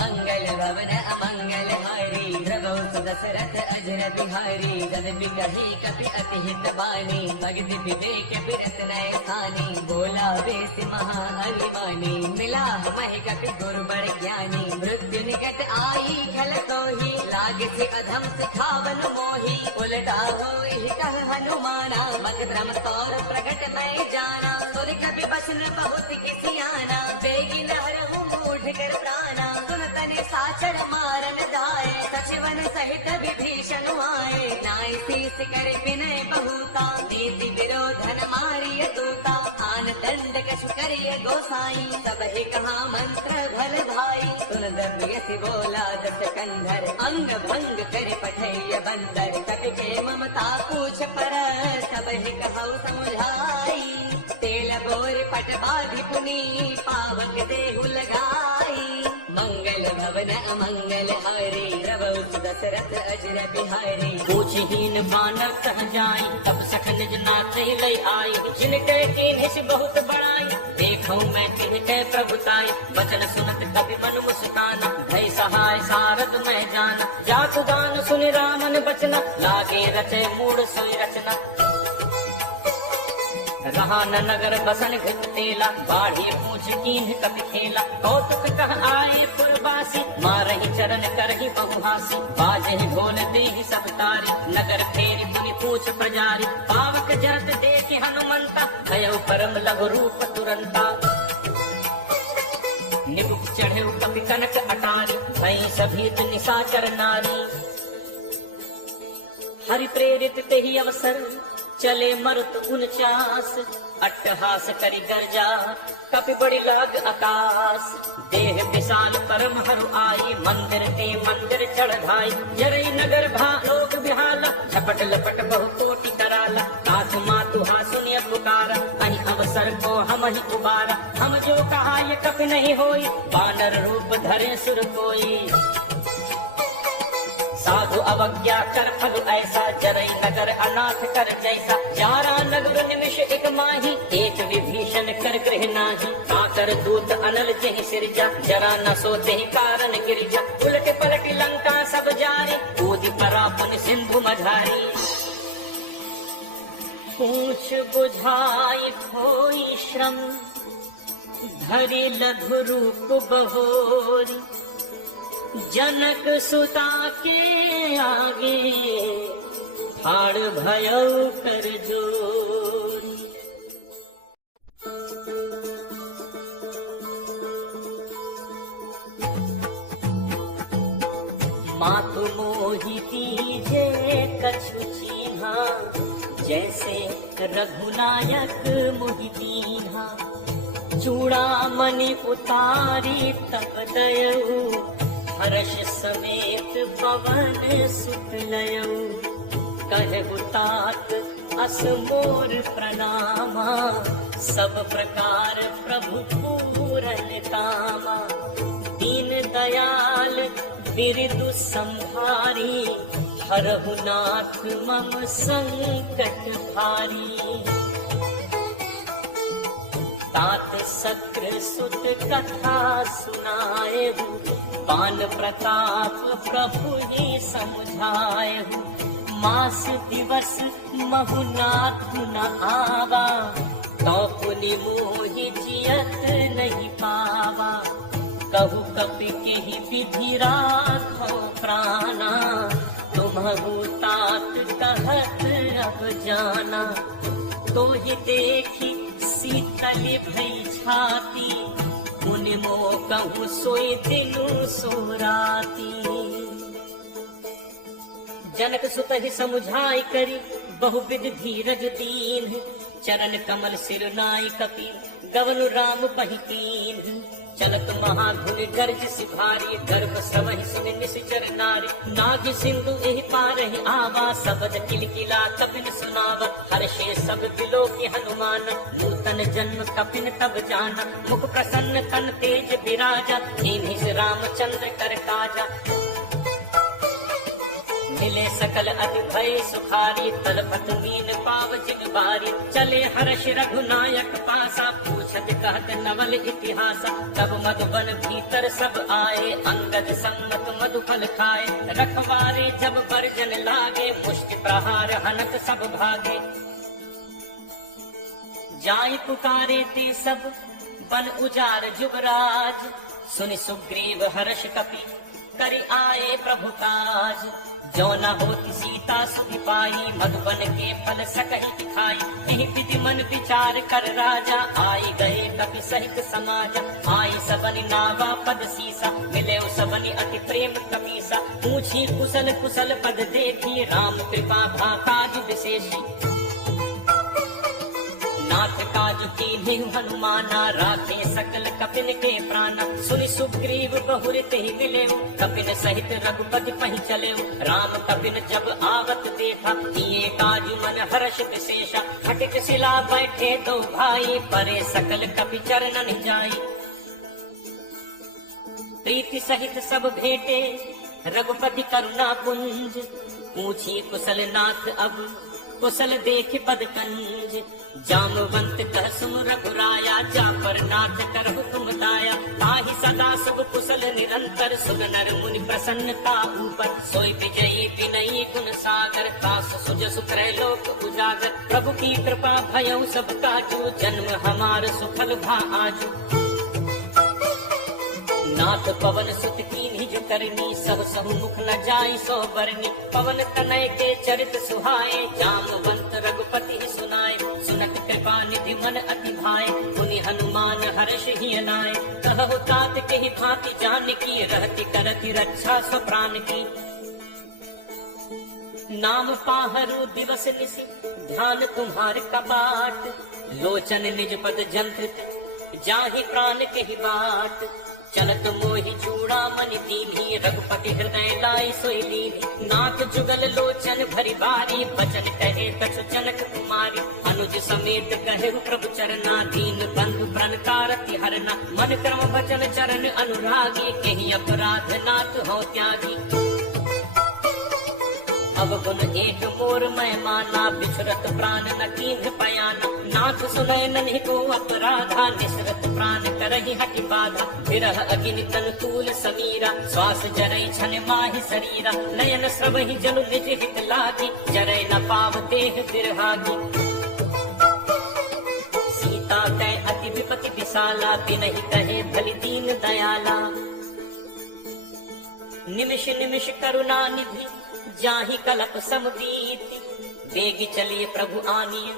मंगल भवन अमंगल हारी प्रभु दशरथ अजर बिहारी जद बिकही कपि अति हित बानी भगति विवेक बिरत नय सानी बोला बेस महा अभिमानी मिला महि कपि गुरु बड़ ज्ञानी मृत्यु निकट आई खल तोही लाग से अधम सिखावन मोही उलटा होई कह हनुमाना मत भ्रम तौर प्रगट मैं जाना सुर कपि बचन बहुत किसियाना बेगी नहरहु मूढ़ कर प्राणा सुन तने साचर मारन धाये सचिवन सहित विभीषण आए नाय शीस कर विनय बहुता नीति विरोधन मारिय दूता आन दंड कछु करिय गोसाई सब ही कहा मंत्र भल भाई सुन दबियसि बोला दस कंधर अंग भंग कर पठैय बंदर कपि के ममता पूछ पर सब ही कहु समुझाई तेल बोर पट बाधि पुनी पावक देहु लगाई मंगल भवन अमंगल हारी प्रभु दशरथ अजर बिहारी पूछहीन बानर कह जाई तब सख निज नाथे लय आई जिनके कीन्हिस बहुत बड़ाई देखो मैं तिनके प्रभुताई वचन सुनत कभी मन मुस्काना भय सहाय सारद मैं जाना जातु गान सुन रामन बचना लागे रचे मूड सोई रचना रहा न नगर बसन घृत तेला बाढ़ी पूछ कीन्ह कपि खेला कौतुक कह आए पुरवासी मारहि चरण करहि बहुहासी बाजहि ढोल देहि सब तारी नगर फेरी पुनि पूछ प्रजारी पावक जरत देखि हनुमंता भयउ परम लघु रूप तुरंता निबुक चढ़े कपि कनक अटारी भई सभीत निशाचर नारी हरि प्रेरित तेहि अवसर चले मरुत 49 अट्टहास करि गर्जा कपि बड़ी लाग आकाश देह विशाल परम हरु आई मंदिर ते मंदिर चढ़ाई जरई नगर भा लोग बिहाला झपट लपट बहु कोटि कराला कास मातु हा सुनिय पुकारा अहि अवसर को हम ही उबारा हम जो कहा ये कपि नहीं होई बानर रूप धरे सुर कोई साधु अवज्ञा कर फल ऐसा जरई नगर अनाथ कर जैसा जारा नगर निमिष एक माही एक विभीषण कर गृह नाही आकर दूत अनल जहि सिरजा जरा न सोते ही कारण गिरजा उलट पलट लंका सब जारी कूदी परा पुन सिंधु मझारी पूछ बुझाई खोई श्रम धरि लघु रूप बहोरी जनक सुता के आगे ठाड़ भयउ कर जोरी मोहि दीजे कछु चीन्हा, जैसे रघुनायक मोहि दीन्हा। चूड़ामणि उतारी तब दयऊ, हर्ष समेत पवन सुत लयऊ। कहु तात अस मोर प्रणामा, सब प्रकार प्रभु पूरन कामा। दीन दयाल बिरदु संहारी, हरहु नाथ मम संकट भारी। तात सक्र सुत कथा सुनाएहु, पान प्रताप प्रभु ही समझाएहु। मास दिवस महु नाथ न आवा, तो पुनि मोहि जियत नहीं पावा। कहु कपि केहि विधि राखो प्राणा, तुम्हु तात कहत अब जाना। तोहि देखि शीतल भई छाती, मुनि मोह कहु सोई दिनु सो राती। जनक सुत ही समुझाई करी, बहुविध धीरज दीन। चरण कमल सिर नाई कपि, गवनु राम पहितीन। चलत महाधुन गर्ज सिभारी, गर्भ श्रवहि सुन निश्चर नारी। नाग सिंधु एहि पारहि आवा, सबद किलकिला कपिन सुनावा। हर्षे सब बिलोकि हनुमान, नूतन जन्म कपिन तब जाना। मुख प्रसन्न तन तेज विराजा, कीन्हि रामचंद्र कर काजा। मिले सकल अति भय सुखारी, तलपत मीन पाव जिन बारी। चले हर्ष रघुनायक पासा, पूछत कहत नवल इतिहासा। तब मधुबन भीतर सब आए, अंगद सम्मत मधुफल खाए। रखवारे जब बरजन लागे, मुष्टि प्रहार हनत सब भागे। जाई पुकारे ते सब बन उजार जुबराज, सुनि सुग्रीव हर्ष कपि करि आए प्रभु काज। जो न होती सीता सुखी पाई, मधुबन के फल सकहि खाई। एहि विधि मन विचार कर राजा, आई गए कपि सहित समाजा। आई सबनि नावा पद सीसा, मिले सबनि अति प्रेम कपीसा। पूछी कुशल कुशल पद देखी, राम कृपा भा काज विशेषी। नाथ काज कीन्हि हनुमाना, राखे सकल कपिन के प्राणा। सुनि सुग्रीव बहुर तेहि मिलेउ, कपिन सहित रघुपति पहि चलेउ। राम कपिन जब आवत देखा, किए काज मन हर्ष विशेषा। खटिक शिला बैठे दो भाई, परे सकल कपि चरणन जाई। प्रीति सहित सब भेटे, रघुपति करुणा पुंज। पूछी कुशल नाथ अब, कुशल देख पद कंज। जामवंत कह सुन रघुराया, जा पर नाथ कर हुकुम दाया। ताहि सदा सुख कुशल निरंतर, सुन नर मुनि प्रसन्नता ऊपर। सोई विजयी विनयी गुण सागर, तास सुज सुख लोक उजागर। प्रभु की कृपा भयउ सब काजू, जन्म हमार सुफल भा आजू। नाथ पवन सुत की निज करनी, सब सहु मुख न जाई सो बरनी। पवन तनय के चरित सुहाए, जामवंत रघुपति सुनाए। सुनत कृपा निधि मन अति भाए, पुनि हनुमान हर्ष ही अनाए। कहु तात केहि भांति जानकी, रहति करति रक्षा स्व प्राण की। नाम पाहरु दिवस निशि, ध्यान तुम्हार कपाट। लोचन निज पद जंत्रित, जाहि प्राण केहि बाट। चलत मोहि चूड़ामणि दीन्ही, रघुपति हृदय लाई सोई लीन्ही। नाथ जुगल लोचन भरि बारी, बचन कहे कछु जनक कुमारी। अनुज समेत कहेउ प्रभु चरना, दीन बंधु प्रण कारति हरना। मन क्रम वचन चरण अनुरागी, केहि अपराध नाथ हो त्यागी। अवगुण एक मोर मैं माना, बिछुरत प्राण न कीन्ह पयाना। नाथ सुनय नन्हि को अपराधा, निसरत प्राण करहि हठि बाधा। विरह अग्नि तन तूल समीरा, श्वास जरई छन माहि शरीरा। नयन स्रवहि जनु निज हित लागी, जरय न पाव देह बिरहागी। सीता कै अति विपति विशाला, बिनहि कहे भलि दीन दयाला। निमिष निमिष करुणा निधि, जाहि कलप समदीति। बेगी चलिए प्रभु आनिय,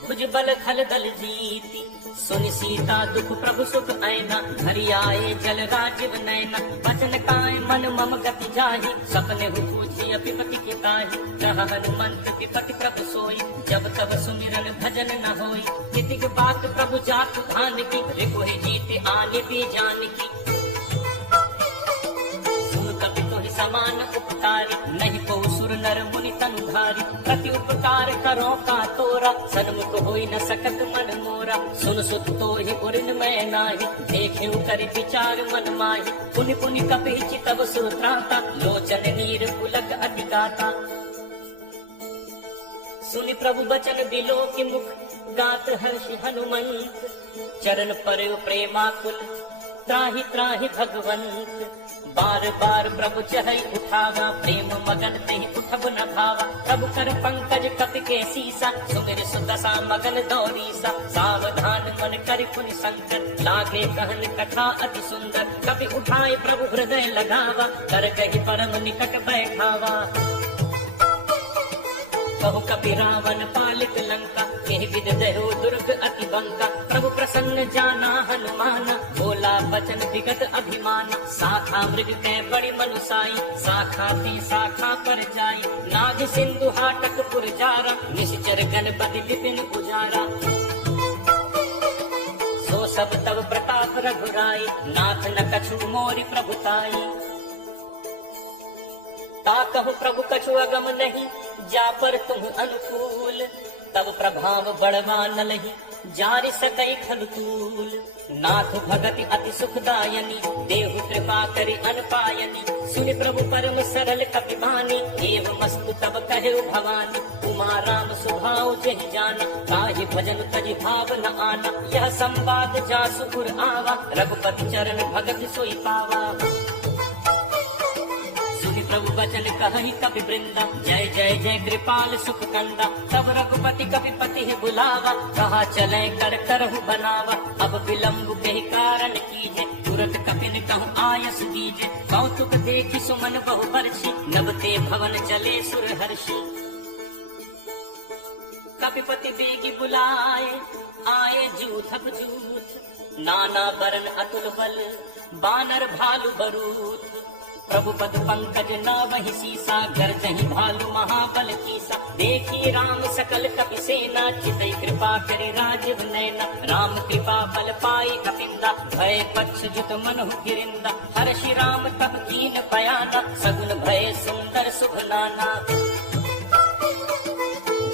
भुजबल खल दल जीती। सुनि सीता दुख प्रभु सुख ऐना, हरि आए जल राजीव नैना। बचन काय मन मम गति जाहि, सपने हु पूछी विपति के ताहि। कहा हनुमंत विपति प्रभु सोई, जब तब सुमिरन भजन न होई। कितिक बात प्रभु जातु धान की, रिपुहि जीत आने भी जान की। सुन कपि तोहि समान उपकारी, नहीं को सुर नर मुनि तनुधारी। प्रति उपकार करो का तोरा, सन्मुख होई न सकत मन मोरा। सुन सुत तोहि उरिन मैं नाही, देखेउ करि विचार मन माहि। पुनि पुनि कपि चितव सुर त्राता, लोचन नीर पुलक अति गाता। सुनि प्रभु बचन बिलो की मुख, गात हर्षि हनुमंत। चरण पर प्रेमाकुल, त्राहि त्राहि भगवंत। बार बार प्रभु चहै उठावा, प्रेम मगन तेहि उठब न भावा। प्रभु कर पंकज कपि के सीसा, सुमिर सुदशा मगन दौरीसा। सावधान मन करि पुनि संकर, लागे कहन कथा अति सुंदर। कपि उठाए प्रभु हृदय लगावा, कर कहि परम निकट बैठावा। कहु कपि रावण पालित लंका, केहि विद दहो दुर्ग अति बंका। प्रभु प्रसन्न जाना हनुमाना, बोला बचन विगत अभिमाना। शाखा मृग कै बड़ी मनुसाई, शाखा ते शाखा पर जाई। नाग सिंधु हाटक पुर जारा, निश्चर गणपति विपिन उजारा। सो सब तब प्रताप रघुराई, नाथ न कछु मोरि प्रभुताई। ता कहु प्रभु कछु अगम नहीं, जा पर तुम अनुकूल। तब प्रभाव बढ़वा न लही, जारि सकई खलतूल। नाथ भगति अति सुखदायनी, देहु कृपा करि अनपायनी। सुनि प्रभु परम सरल कपिबानी, एव मस्तु तब कहे भवानी। उमा राम सुभाव जहि जाना, काहि भजन तजि भाव न आना। यह संवाद जासु उर आवा, रघुपति चरण भगति सोई पावा। प्रभु बचन कहहि कपि वृंदा, जय जय जय कृपाल सुख कंदा। तब रघुपति कपिपति बुलावा, कहा चले कर करहु बनावा। अब विलम्ब के कारण कीजे, तुरत कपिन कहूँ आयस दीजे। कौतुक देखि सुमन बहु बरछी, नबते भवन चले सुर हर्षि। कपिपति बेगी बुलाए, आए जूथक जूथ। नाना बरन अतुल बल, बानर भालु बरूथ। प्रभु पद पंकज नावहि सीसा, गर्जहि भालु महाबल कीसा। देखी राम सकल कपि सेना, चितई कृपा करि राजीव नैना। राम कृपा बल पाई कपिंदा, भय पक्ष जुत मनहु गिरिंदा। हर्षि राम तब कीन बयाना, सगुन भय सुंदर शुभ नाना।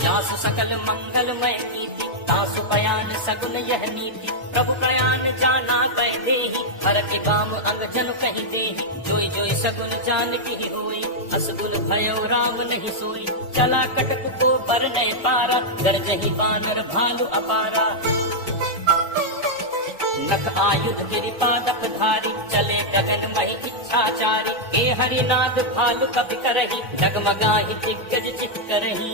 जासु सकल मंगलमय कीर्ति, तासु बयान सगुन यह नीति। प्रभु प्रयाण जाना वैदेही, हर के बाम अंग जन कहि देहि। जोई जोई सगुन जान की होई, असगुन भयो राम नहीं सोई। चला कटक को बरनय पारा, गरजहि बानर भालु अपारा। नख आयुध गिरि पादप धारी, चले गगन महि इच्छाचारी। ए हरिनाद भालु कपि करहि, डगमगाहि दिग्गज चित करहि।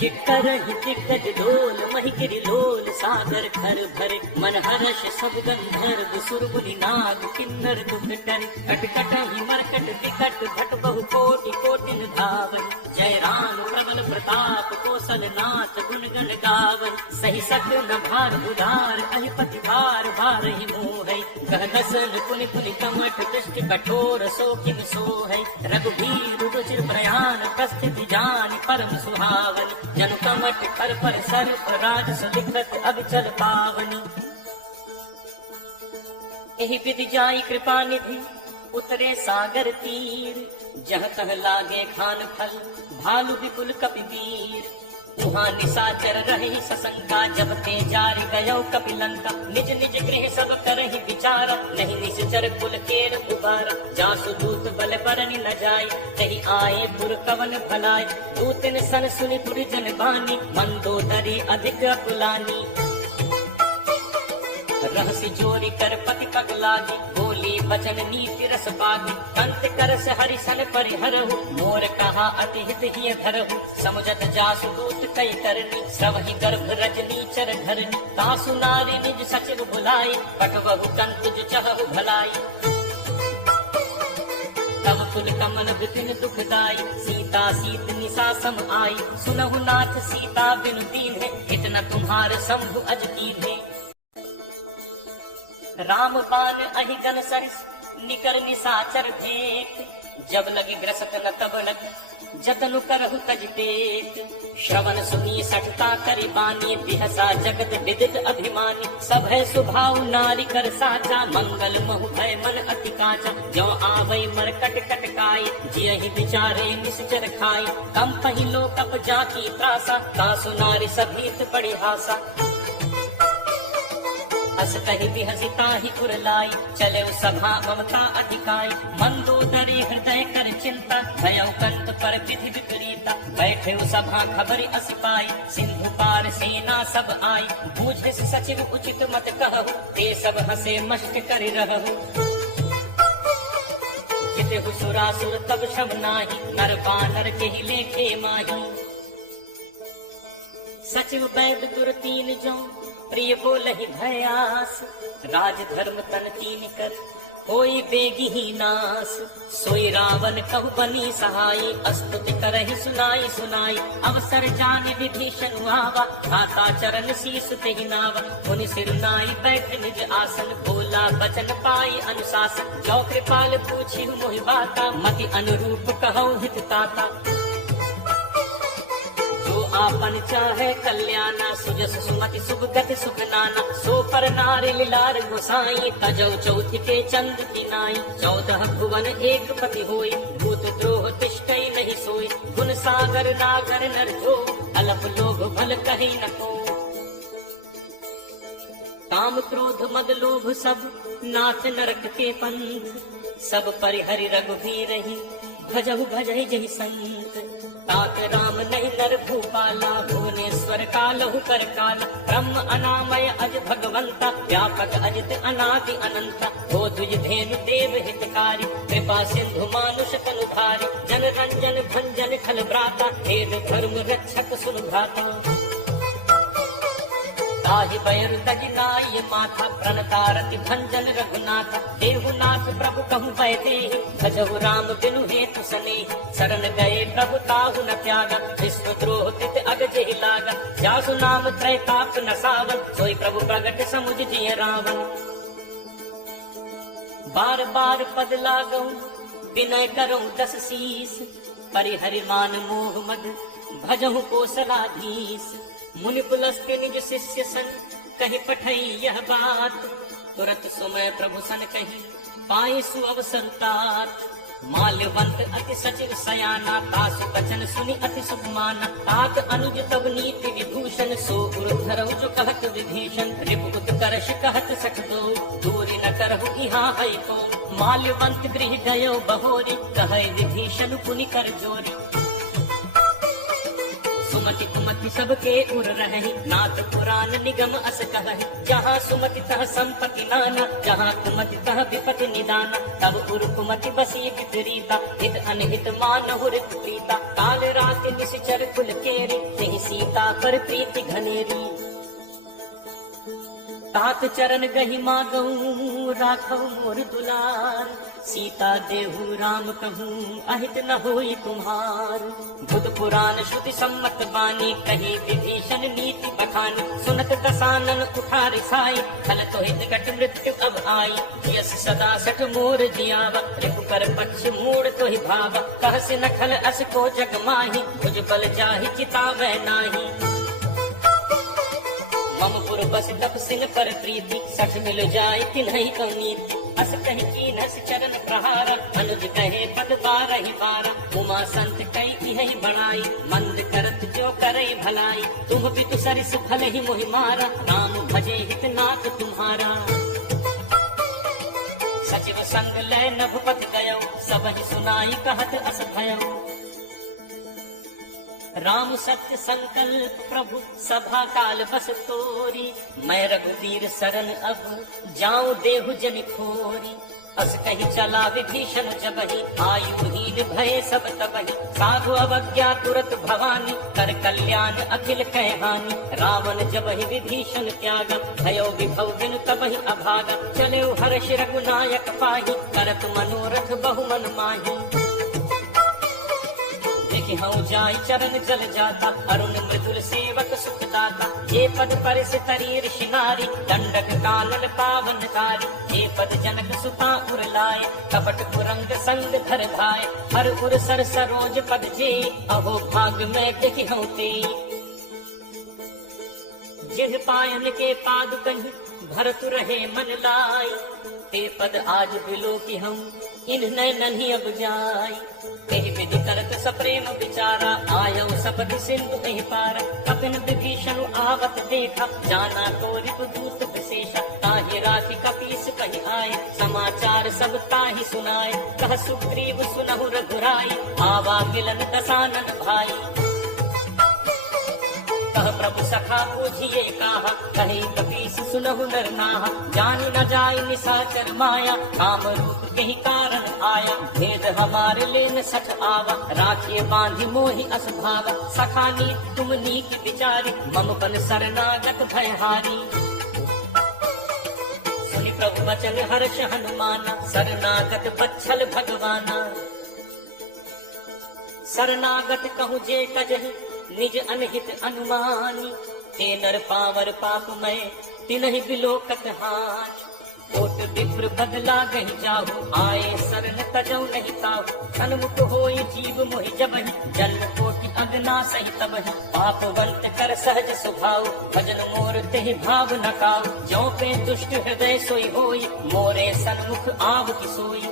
चित्करहि दिग्गज डोल, महि गिरि लोल सागर खर भरे। मन हर्ष सब गंधर्व, सुर मुनि नाग किन्नर दुख टरे। कट कटहि मरकट विकट, भट बहु कोटि कोटिन धावै। जय राम प्रबल प्रताप, कौशल नाथ गुण गण गावै। सही सत्य न भार उदार, अधिपति भार भारहि मोहै। कह दसन पुनि पुनि कमठ, दृष्टि कठोर सो किन सोहै। रघुबीर रुचिर प्रयाण, प्रस्थिति जानि परम सुहावनि। जनु कमठ कर पर सर्प, राजस लिखत अभिचल पावनी। एहि विधि जाई कृपा निधि, उतरे सागर तीर। जह तह लागे खान फल, भालु विपुल कपि वीर। वहाँ निशाचर रही सशंका, जब ते जारि गयो कपि लंका। निज निज गृह सब करहि विचारा, नहीं निश्चर कुल केर उबारा। जासु दूत बल बरनि न जाय, तहि आए पुर कवन भलाय। दूतन सन सुनि पुर जन बानी, मंदोदरी अधिक अकुलानी। रहसि जोरी कर पति पग लागे, बोली बचन नीति रस पागे। कंत करस हरिसन परिहरहु, मोर कहा अति हित हिय धरहु। समुझत जासु दूत कई करनी, श्रवहि गर्भ रजनी चर धरनी। तासु नारी निज सचिव बुलाई, पठवहु कंत जो चहु भलाई। तब व्याकुल कमल विपिन दुखदाई, सीता सीत निशा सम आई, सुनहु नाथ सीता बिनु दीन है, इतना तुम्हार शंभु अज कीन है। राम बान अहि गन सरिस निकर निशाचर भेंट, जब लगी ग्रसत न तब लगी जतनु करहु तज पेट। श्रवण सुनी सठता करि बानी, बिहसा जगत विदित अभिमानी, सब है स्वभाव नारी कर साचा, मंगल महु भय मन अति काचा, जो आवै मरकट कटकाई, जियहि विचारे निश्चर खाई, कम पहिलो कप जाकी त्रासा, तासु नारी सभीत बड़ी हासा। अस कहि बिहसिता ही पुरलाई, चले सभा ममता अधिकाई, मंदोदरी हृदय कर चिंता, भयउ कंत पर विधि विपरीता, बैठे सभा खबर अस पाई, सिंधु पार सेना सब आई, बूझिस सचिव उचित मत कहु, ते सब हसे मष्ट कर रहु। जितहु सुरासुर तब शब नाही, नर बानर केहि लेखे माही, सचिव वैद दुर तीन जो, प्रिय बोलहि भयास, राज धर्म तन तीन कर, होई बेगी ही नास। सोई रावण कहु बनी सहाई, अस्तुति करहि सुनाई सुनाई, अवसर जान विभीषण आवा, खाता चरण शीस तेहि नावा, मुनि सिर नाई बैठ निज आसन, बोला बचन पाई अनुशासन, जो कृपाल पूछी मोहि बाता, मति अनुरूप कहु हित ताता। आपन चाहे कल्याणा, सुजस सुमति सुभ गति सुख नाना, सो पर नारी लीलार गोसाई, तजौ चौथ के चंद की नाई, 14 भुवन एक पति होई, भूत द्रोह तिष्ठई नहीं सोई, गुण सागर नागर नर जो, अलप लोभ भल कही न को। काम क्रोध मद लोभ सब नाथ नरक के पंथ, सब परिहरि रघुवीर ही, भजहु भजहि जहि संत। तात राम नहीं नर भूपाला, भुवनेश्वर कालहु कर काला, ब्रह्म अनामय अज भगवंता, व्यापक अजित अनादि अनंता, हो तुझ धेनु देव हितकारी, कृपा सिंधु मानुष तनुधारी, जन रंजन भंजन खल भ्राता, वेद धर्म रक्षक सुन भ्राता। ताहि बैर तजिनाय माथा, प्रणतारति भंजन रघुनाथ, देहुनाथ प्रभु कहु भय देहि, भजहु राम बिनु हेतु सनेहि, शरण गए प्रभु ताहु न त्यागा, विश्व द्रोह तित अग जेहि लागा, जासु नाम त्रैताप न सावन, सोई प्रभु प्रगट समुझ जिय रावण। बार बार पद लागऊ विनय करऊं 10 शीस, परिहरि मान मोह मद भजहु कोसलाधीश, मुनि पुलस्त्य निज शिष्य सन, कहि पठई यह बात, तुरत सुमय प्रभु सन कही, पाई सु अवसर तात। माल्यवंत अति सचिव सयाना, तासु बचन सुनि अति सुख माना, तात अनुज तब नीति विभूषण, सो गुरु धरऊ जो कहत विभीषण, रिपु उत्कर्ष कहत सठ दो, दूरी न करहु इहाँ है को। माल्यवंत गृह गयो बहोरी, कहे विभीषण पुनि कर जोरी, सुमति कुमति सबके उर रहे, नाथ पुराण निगम अस कहहि, जहाँ सुमति तह संपत्ति नाना, जहाँ कुमति तह विपति निदाना, तब उर कुमति बसी विपरीता, हित अनहित मानहु रित प्रीता, काल राति निश्चर कुल केरी, तेहि सीता पर प्रीति घनेरी। तात चरण गहि मागऊं राखऊ मोर दुलार, सीता देहु राम कहूँ अहित न होई तुम्हार। बुध पुराण श्रुति सम्मत बानी, कही विभीषण नीति बखानी, सुनत दसानन उठा रिसाई, खल तो हित घट मृत्यु अब आई, यस सदा सठ मोर जियावा, रिपु कर पक्ष मूड़ तो ही भावा, कहस न खल अस को जग माही, तुझ बल जाहि चितावै नाही। मम पुर बस तप सिन पर प्रीति, सठ मिल जाय तिन्हि अनीति, अस कहि कीनस चरण प्रहारा, अनुज कहे पद बारहि बारा, उमा संत कई इहि बड़ाई, मंद करत जो करई भलाई, तुम भी तो सरिस फल ही मोहि मारा, राम भजे हित नाथ तुम्हारा। सचिव संग लय नभपत गयो, सबहि सुनाई कहत अस भयो, राम सत्य संकल्प प्रभु सभा काल बस तोरी, मैं रघुवीर शरण अब जाऊं देहु जन खोरी। अस कही चला विभीषण जबहि, आयुहीन भय सब तबहि। साधु अवज्ञा तुरत भवानी, कर कल्याण अखिल कह हानि। रावण जबहि विभीषण त्यागा, भयो विभव बिनु तबहि अभागा। चले हर्ष रघुनायक पाहि, करत मनोरथ बहु मन माहि। हूँ जाय चरण जल जाता, अरुण मृदुल सेवक सुख दाता। ये पद परिस तरी ऋषि नारी, दंडक कानन पावन कारी। ये पद जनक सुता उर लाए, कपट कुरंग संग धर धाय। हर उर सर सरोज पद जे, अहो भाग में देखी हूँ ते। जिन पायन के पाद कहीं, भरत रहे मन लाई। ते पद आज बिलो की हम, इन्हें नहीं अब जाय। कही विधि करत सप्रेम विचारा, आयो सपदि सिंधु कहीं पारा। कपिन विभीषण आवत देखा, जाना को रिपुदूत विशेषा। ताहि राखी कपीस कहीं आए, समाचार सब ताहि सुनाए। कह सुग्रीव सुनहु रघुराई, आवा मिलन दसानन भाई। कह प्रभु सखा पूजिए काहा, कहीं कपीस सुनहु नर नाहा। जानी न जाय निशाचर माया, काम रूप कहीं कारण आया। भेद हमारे लेन सच आवा, राखिए बांधि मोहि अस भावा। सखा नीत तुम नीक विचारी, मम बन शरणागत भयहारी। सुनि प्रभु वचन हर्ष हनुमाना, शरणागत बच्छल भगवाना। शरणागत कहूँ जे कजहि, निज अनहित अनुमानी। ते नर पावर पाप में, तिनहि बिलोकत हानि। कोट विप्र बदला गहि जाहु, आए शरण तजौ नहीं ताहु। सन्मुख होई जीव मोहि जबहि, जन्म कोटि अगना सही तबहि। पापवंत कर सहज स्वभाव, भजन मोर तेहि भाव न काऊ। ज्यों पे दुष्ट हृदय सोई होई, मोरे सन्मुख आव की सोई।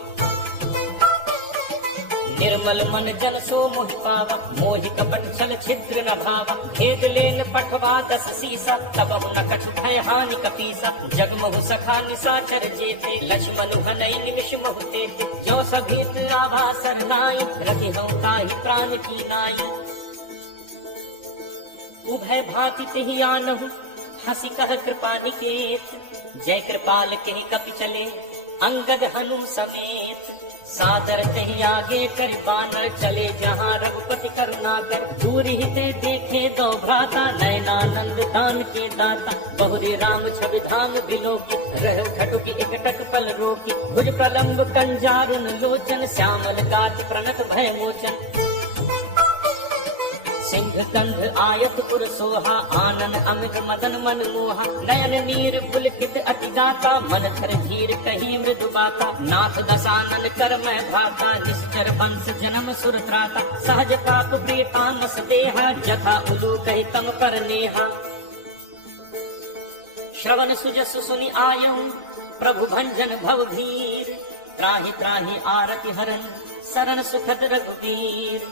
निर्मल मन जन सो मोहि पावा, मोहि कपट छल छिद्र न भावा। भेद लेन पठवा दस सीसा, तब न कछु भय हानि कपीसा। जगमहु सखा निशाचर जेते, लक्ष्मण हनई निमिष महु तेते। जो सभीत आभा सरनाई, रखि हूँ ताहि प्राण की नाई। उभय भांति तिहि आनहु, हंसी कह कृपा निकेत। जय कृपाल केहि कपि चले, अंगद हनु समेत। सादर कहीं आगे कर बानर, चले जहाँ रघुपति करुणाकर। दूर ही ते देखे दो भ्राता, नयनानंद दान के दाता। बहुरी राम छवि धाम बिलोकी, रहो खटुकी एकटक पल रोकी। भुज प्रलंब कंजारुन लोचन, श्यामल गात प्रणत भय मोचन। सिंह कंध आयत पुर सोहा, आनन अमित मदन मन मोहा। नयन नीर पुलकित अति गाता, मन धर धीर कही मृदु बाता। नाथ दसानन कर मैं भाता, निश्चर वंश जन्म सुर त्राता। सहज पाप प्रीतामस देहा, जथा उलू कही तम पर नेहा। श्रवण सुजस सुनि आयऊ, प्रभु भंजन भव भीर। त्राहि त्राहि आरति हरन, शरण सुखद रघुवीर।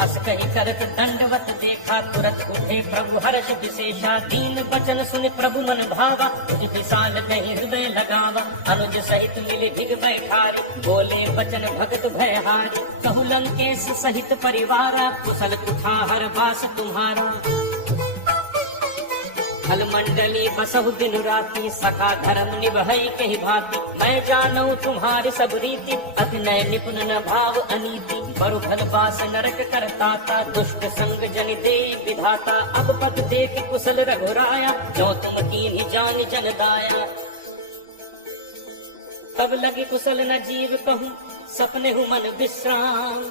हस कही करत दंडवत देखा, तुरत उठे प्रभु हर्ष विशेषा। दीन बचन सुन प्रभु मन भावा, तुझ विशाल कहीं हृदय लगावा। अनुज सहित मिले भिग बैठारी, बोले बचन भगत भयहारी। कहु लंकेश सहित परिवारा, कुशल कुठार बास तुम्हारा। खल मंडली बसहु दिन राति, सखा धर्म निभई कही भांति। मैं जानऊ तुम्हारी सब रीति, अति नय निपुण न भाव अनीति। बरु भल बास नरक करताता, दुष्ट संग जन दे विधाता। अब पद देख कुशल रघुराया, जो तुम कीन्ही जान जन दाया। तब लगी कुशल न जीव कहूँ, सपने हूँ मन विश्राम।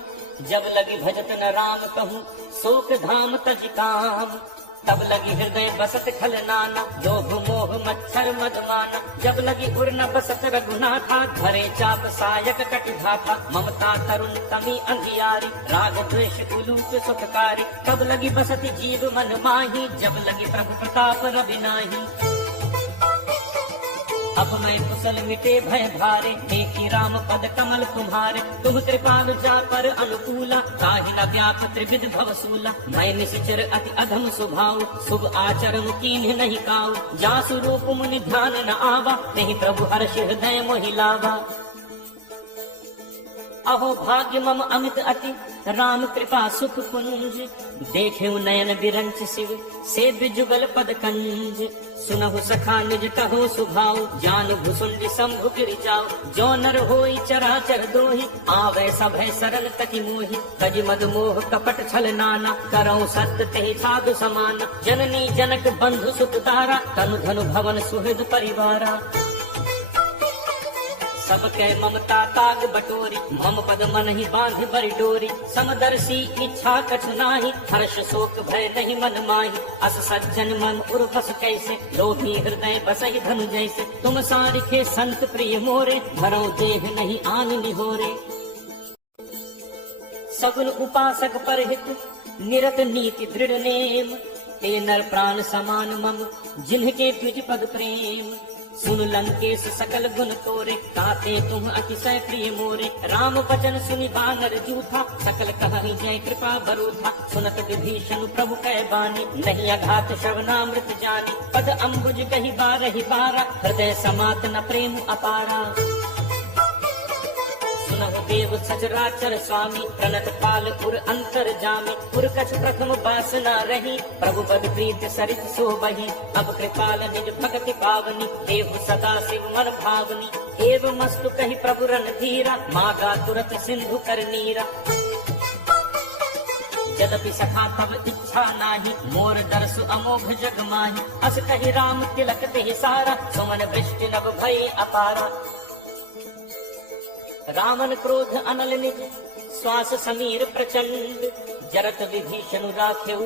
जब लगी भजत न राम कहूँ, शोक धाम तज काम। तब लगी हृदय बसत खल नाना, लोभ मोह मच्छर मदमाना। जब लगी उर न बसत रघुनाथा, धरे चाप सायक कटि धाथा। ममता तरुण तमी अंधियारी, राग द्वेष उलूप सुखकारी। तब लगी बसत जीव मन माही, जब लगी प्रभु प्रताप रवि नाही। अब मैं कुशल मिटे भय भारे, देखी राम पद कमल तुम्हारे। तुम कृपालु जा पर अनुकूला, ताहि न व्याप त्रिविध भवसूला। मैं निशिचर अति अधम स्वभाव, शुभ आचरण कीन्ह नहीं काऊ। जासु रूप मुनि ध्यान न आवा, नहीं प्रभु हर्ष हृदय मोहि लावा। अहो भाग्य मम अमित अति राम कृपा सुख पुंज, देखे नयन बिरंच शिव सेव्य जुगल पद कंज। सुनहु सखा निज कहो सुभाव, जान भुसुंड शंभु गिर जाओ। जो नर होई चराचर दोहि, आवे सभय सरल तकी मोहि। तज मद मोह कपट छल नाना, करऊं सत्य तेहि साधु समान। जननी जनक बंधु सुत तारा, तनु धनु भवन सुहृद परिवारा। सबके ममता ताग बटोरी, मम पद मन ही बांध बरि डोरी। समदर्शी इच्छा कछु नाही, हर्ष शोक भय नहीं मन माही। अस सज्जन मन उर बस कैसे, लोभी हृदय बसहि धनु जैसे। तुम सारिखे संत प्रिय मोरे, धरो देह नहीं आन निहोरे। सगुन उपासक परहित, निरत नीति दृढ़ नेम। ते नर प्राण समान मम, जिन्हके द्विज पद प्रेम। सुन लंकेश सकल गुण तोरे, ताते तुम अतिशय प्रिय मोरे। राम वचन सुनि बानर जूठा, सकल कहहि जय कृपा बरूठा। सुनत विभीषण प्रभु कै बानी, नहीं अघात श्रवणामृत जानी। पद अम्बुज कहि बारहि बारा, हृदय समात न प्रेम अपारा। सुनहु देव सचराचर स्वामी, प्रणत पाल उर अंतर जामी। उर कछ प्रथम बासना रही, प्रभु पद प्रीत सरित सोबहि। अब कृपाल निज भगति पावनी, देहु सदा शिव मन भावनी। एव मस्तु कहि प्रभु रणधीरा, मागा तुरत सिंधु कर नीरा। यद्यपि सखा तब इच्छा नाही, मोर दर्शु अमोघ जग माही। अस कहि राम तिलक तेहि सारा, सुमन वृष्टि नभ भय अपारा। रावण क्रोध अनल निज, श्वास समीर प्रचंड। जरत विभीषण राखेउ,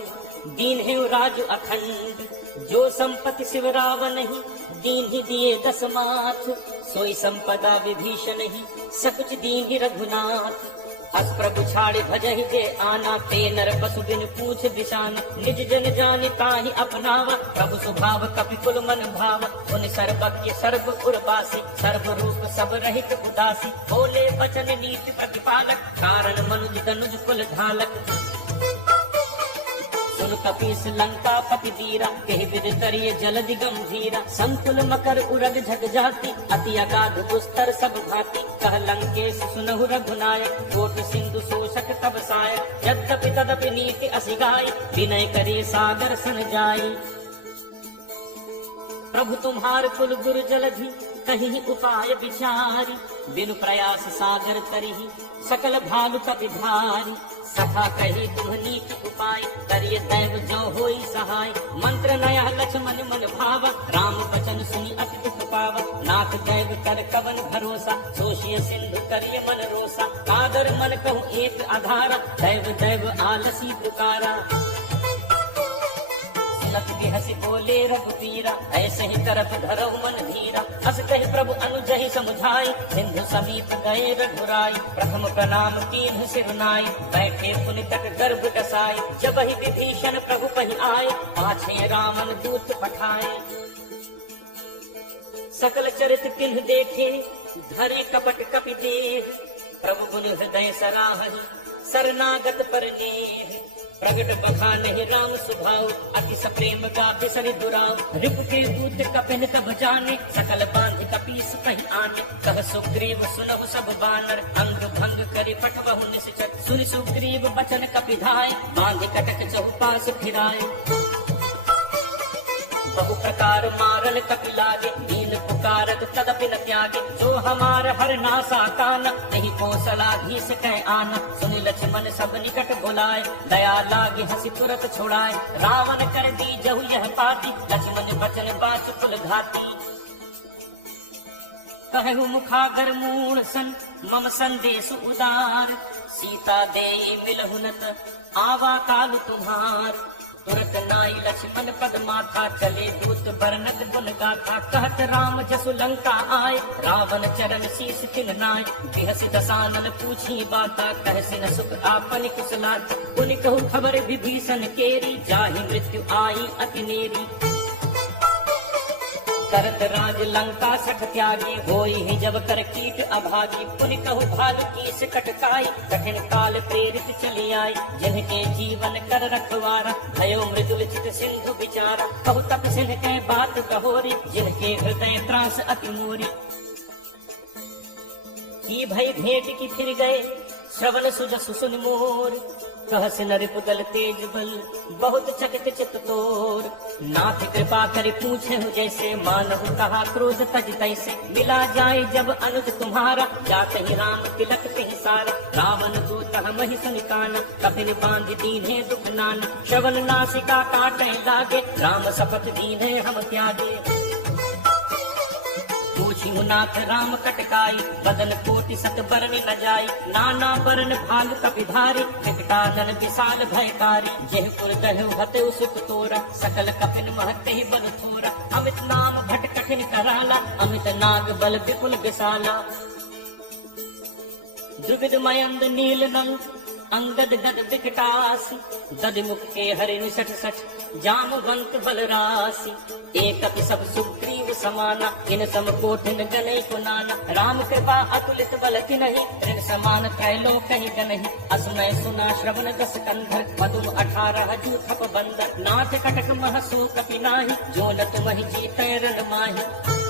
दीन्हेउ राजु अखंड। जो संपत्ति शिव रावण ही, दीन्हि दिए दस माथ। सोई संपदा विभीषण ही, सकुच दीन्हि रघुनाथ। अस प्रभु छाड़े भजहि जे आना, ते नर पशु बिन पूछ दिशाना। निज जन जानि ताहि अपनावा, प्रभु स्वभाव कपि कुल मन भावा। उन सर्वज्ञ सर्व उर्वासी, सर्व रूप सब रहित उदासी। बोले वचन नीति प्रतिपालक, कारण मनुज तनुज कुल धालक। सुन कपीस लंका पति दीरा, कहि विद तरिय जलधि गंभीरा। संकुल मकर उरग झग जाति, अति अगाध दुस्तर सब भाति। कह लंकेश सुनहु रघुनायक, कोट सिंधु शोषक तब सायक। यद्यपि तदपि नीति असिगाई, विनय करे सागर सन जाई। प्रभु तुम्हार कुल गुरु जलधि, कहीं उपाय विचारी। बिनु प्रयास सागर तरिहि, सकल भालु कपि भारी। सखा कही तुम नीति उपाय, करिय दैव जो होई सहाय। मंत्र नया लक्ष्मण मन भावा, राम वचन सुनि अति दुख पावा। नाथ दैव कर कवन भरोसा, सोशिय सिंधु करिय मन रोसा। कादर मन कहूँ एक आधारा, दैव दैव आलसी पुकारा। सुनत बिहसि बोले रघुवीरा, ऐसे ही करत धरऊ मन धीरा। अस कहि प्रभु अनुजहि समुझाई, सिंधु समीप गए रघुराई। प्रथम प्रणाम कीन्ह सिरनाई, बैठे पुनि तक गर्भ डसाई। जब ही विभीषण प्रभु पहि आए, पाछे रावण दूत पठाए। सकल चरित तिन्ह देखे, धरे कपट कपि देह। प्रभु गुण हृदय सराहहि, शरणागत पर नेह। प्रगट बखा नहीं राम सुभाव, अति सप्रेम का बिसरि दुराव। रिप के दूत कपिन कब जाने, सकल बांध कपीस कहीं आने। कह सुग्रीव सुनहु सब बानर, अंग भंग करि पठवहु निश्चर। सुनि सुग्रीव बचन कपि धाय, बांध कटक चहुपास फिराए। बहु प्रकार मारन कपि लागे, दीन पुकारत तदपि न त्यागे। जो हमार हर नासा काना, नहीं कौशलाधीश कह आना। सुनि लक्ष्मण सब निकट बुलाए, दया लागे हंसी तुरत छुड़ाए। रावण कर दी जहु यह पाती, लक्ष्मण बचन बाच कुल घाती। कहु मुखागर मूढ़ सन, मम संदेश उदार। सीता देई मिलहुनत, आवा काल तुम्हार। तुरत नाई लक्ष्मण पद माथा, चले दूत बरनत गुण गाथा। कहत राम जसु लंका आए, रावण चरण शीस तिन नाय। बिहसि दसानन पूछी बाता, कहसि न सुख आपन कुशलाता। पुनि कहु खबर विभीषण केरी, जाहि मृत्यु आई अति नेरी। करत राज लंका सठ त्यागी, होई ही जब कर कीट अभागी। पुनि कहु भालु कीस कटकाई, कठिन काल प्रेरित चली आई। जिनके जीवन कर रखवारा, भयो मृदुल चित सिंधु विचारा। कहु तप सिंह के बात कहोरी, जिनके हृदय त्रास अति मोरी। की भई भेंट की फिर गए श्रवण सुजस सुन मोर। कहस नर पुतल तेज बल बहुत चकित चित तोर। नाथ कृपा कर पूछे हो जैसे मानहु कहा क्रोध तज तैसे। मिला जाए जब अनुज तुम्हारा जात ही राम तिलक कहीं सारा। रावण को तह मही सनिकाना कपिन बांध दीन्हे दुख नाना। श्रवण नासिका काटे लागे राम शपथ दीन्हे हम त्यागे। पूछिहु नाथ राम कटकाई बदन कोटि सत बरन न जाई। नाना बरन भाग कपिधारी विकटानन विशाल भयकारी। जेह पुर दहु हते सुख तोरा सकल कपिन महते ही बल थोरा। अमित नाम भट कठिन कराला अमित नाग बल विपुल विशाला। द्रुविद मयंद नील नल अंगद गद विकटासी। दद मुख के हरि निसठ सठ जामवंत बलरासी। एक अति सब सुग्रीव समाना इन सम कोटिन गनई को नाना। राम कृपा अतुलित बल तिनहि ऋण समान त्रैलोक ही गनहि। असमय सुना श्रवण दस कंधर पदुम 18 जूथप बंदर। नाथ कटक मह सो कपि नाहि जो न तुमहि जीतै रण माहि।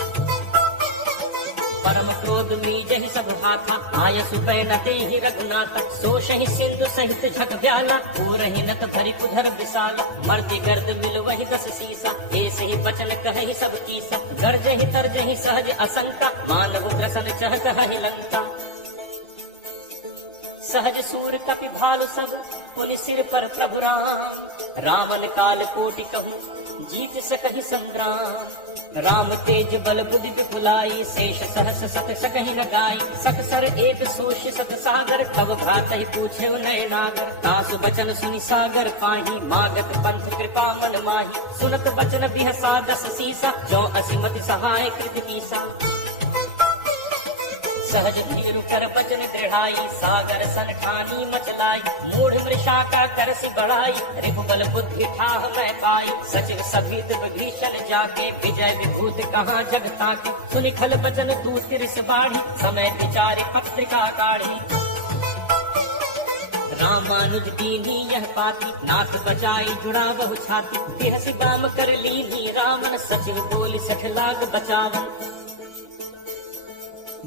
परम क्रोध मीजहि सब भाथा आयसु पैनते ही रघुनाथ। सोषहि सिंधु सहित झक व्याला पूरहि नत भरि कुधर विशाला। मर्दि गर्द मिल वही 10 सीसा ऐसे ही बचन कहहि सब कीसा। गर्जहि तर्जहि सहज असंका मानहु ग्रसन चहत हहि लंका। सहज सूर कपि भालु सब पुनि सिर पर प्रभु राम। रावण काल कोटि कहूँ जीत सकहि संग्राम। राम तेज बल बुद्धि विपुलाई शेष सहस सत सकहि न गाई। सत सर एक सोष सत सागर तब भ्रातहि पूछे नय नागर। तासु बचन सुनि सागर पाही मागत पंथ कृपा मन माही। सुनत बचन बिहसा 10 सीसा जो असिमति सहाय कृत कीसा। सहज धीरु कर बचन दृढ़ाई सागर सन ठानी मचलाई। मूढ़ मृषा का करसि बढ़ाई रिपुबल बुद्धि ठाह मैं पाई। सचिव सभीत विभीषण जाके विजय विभूत कहाँ जगता के। सुनि खल बचन दूत तिरस बाढ़ी समय विचारे पत्रिका काढ़ी। रामानुज दीनी यह पाती नाथ बचाई जुड़ा बहु छाती। बिहसि काम कर लीनी रावण सचिव बोली 60 लाख बचावन।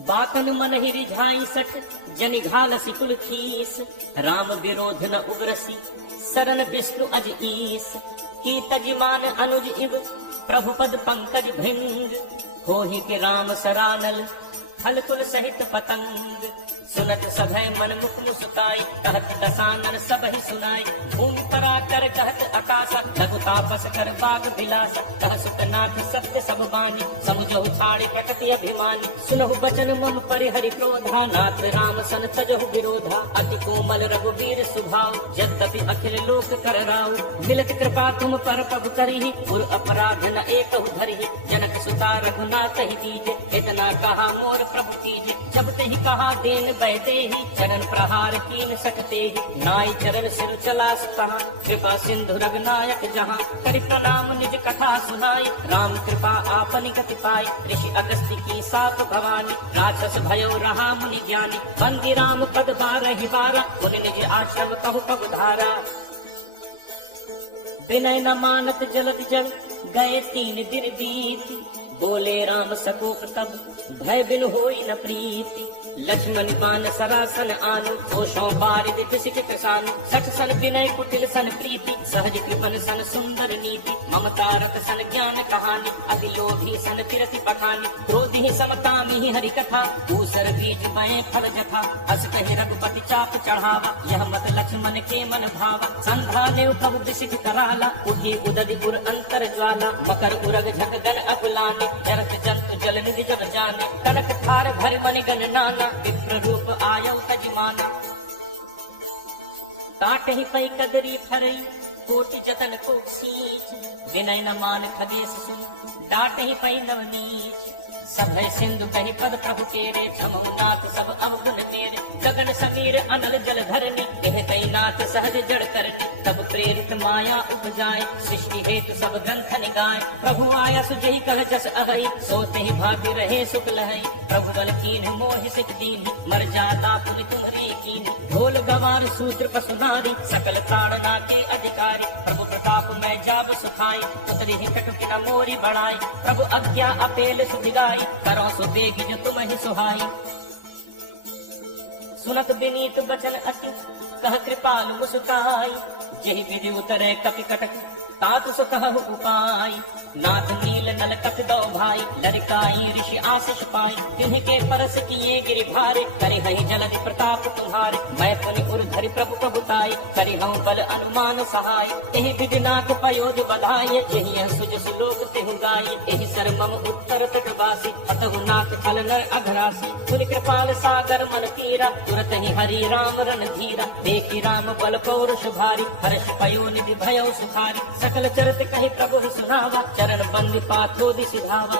बाकन मन ही रिझाई 60 जनि घालसी कुल खीस। राम विरोध न उग्रसी सरन विष्णु अज ईस। की तजिमान अनुज इव प्रभु पद पंकज भृंग। होहि के राम सरानल फल कुल सहित पतंग। सुनत सभय मन मुख मुस्काई कहत दसानन सब ही सुनाई। भूमि परा कर कहत आकाशा लघु तापस कर बाग बिलासा। कह सुतनाथ सत्य सब बानी समुझहु छाड़ी प्रकृति अभिमानी। सुनहु बचन मम परिहरि क्रोधा नाथ राम सन तजहु विरोधा। अति कोमल रघुवीर सुभाव यद्यपि अखिल लोक कर राउ। मिलत कृपा तुम पर प्रभु करिहि पुर अपराध न एकहु धरिहि। जनक सुता रघुनाथ ही दीजे इतना कहा मोर प्रभु कीजे। जब ते ही कहा देन बैठे ही चरण प्रहार कीन सकते ही। नाई चरण सिर चला सुता कृपा सिंधु रघुनायक जहाँ। करि प्रणाम निज कथा सुनाई राम कृपा आपनि गति पाई। ऋषि अगस्त्य की साप भवानी राक्षस भयो रहा मुनि ज्ञानी। बंदी राम पद 12 बारा मुनि निज आश्रम कहु कबु धारा। विनय न मानत जलत जल गए 3 दिन बीत। बोले राम सकोप तब भय बिन होई न प्रीति। लक्ष्मण बान सरासन आनु दोषों बारिद विसिक कृषानु। 60 सन विनय कुटिल सन प्रीति सहज कृपन सन सुंदर नीति। ममता रत सन ज्ञान कहानी अति लोभी सन फिरति पठानी। क्रोधी समता मिहि हरि कथा दूसर बीज बए फल जथा। अस कहि रघुपति चाप चढ़ावा यह मत लक्ष्मण के मन भावा। संधा ने कब विसिक कराला उठी उदधि उर अंतर ज्वाला। मकर उरग झक गन अकुलाने जरत जंतु जल निधि जब जाने। कनक थार भर मणि गण नाना विप्र रूप आयौ तजमाना। काटहि पै कदरी फरई कोटि जतन को सींच। विनय न मान खगेश सुन डाटहि पै नवनीच। सभय सिंधु कहि पद प्रभु तेरे क्षमौ नाथ सब अवगुण मेरे। गगन समीर अनल जल धरनी कहते नाथ सहज जड़ करनी। तब प्रेरित माया उपजाए सृष्टि हेतु सब ग्रंथ निगाए। प्रभु आया सुजहि कह जस अहई सोते ही भाग्य रहे सुख लहई। प्रभु बल कीन मोहि सिख दीन मर जाता पुनि तुम्हारी कीन। ढोल गवार सूत्र पसुनारी सकल ताड़ना के अधिकारी। प्रभु प्रताप मैं जाब सुखाई उतरी ही कटुकी न मोरी बढ़ाई। प्रभु आज्ञा अपेल सुधिगाई करो सो बेगी जो तुम ही सुहाई। सुनत विनीत बचन अति कह कृपाल मुस्काई जेहि विधि उतरे कपि कटक तात सो कहु उपाय नाथ नील नल कपि दो भाई लड़काई ऋषि आशीष पाई तिन्ह के परस किए गिरि भारे करे हहि जलधि प्रताप तुम्हारे मैं पुनि उर धरि प्रभु प्रभुताई करि हूँ बल अनुमान सहाय एहि विधि नाथ पयोज बधाई जेहि सुज सुलोक तेहु गाय एहि सर मम उत्तर तटवासी अतहु नाथ खल नर अघरासी पुनि कृपाल सागर मन तीरा तुरत ही हरि राम रन धीरा देखी राम बल पौरुष भारी हर्ष पयो निधि भयो सुखारी सकल चरत कहि प्रभु ही सुनावा चरण बंदी पाथोदि सिधावा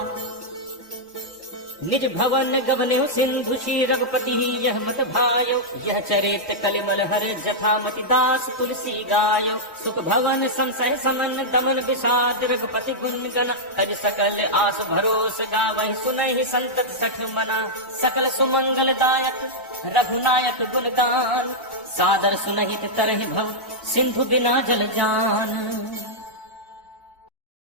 निज भवन गवन्यो सिंधु श्री रघुपति यह मत भायो यह चरित कलिमल हर जथा मति दास तुलसी गायो सुख भवन संशय समन दमन विषाद रघुपति गुण गण तज सकल आस भरोस गावहि सुनहि संतत सठ मना सकल सुमंगल दायक रघुनायक गुण गान सादर सुनहित तरहि भव सिंधु बिना जल जान।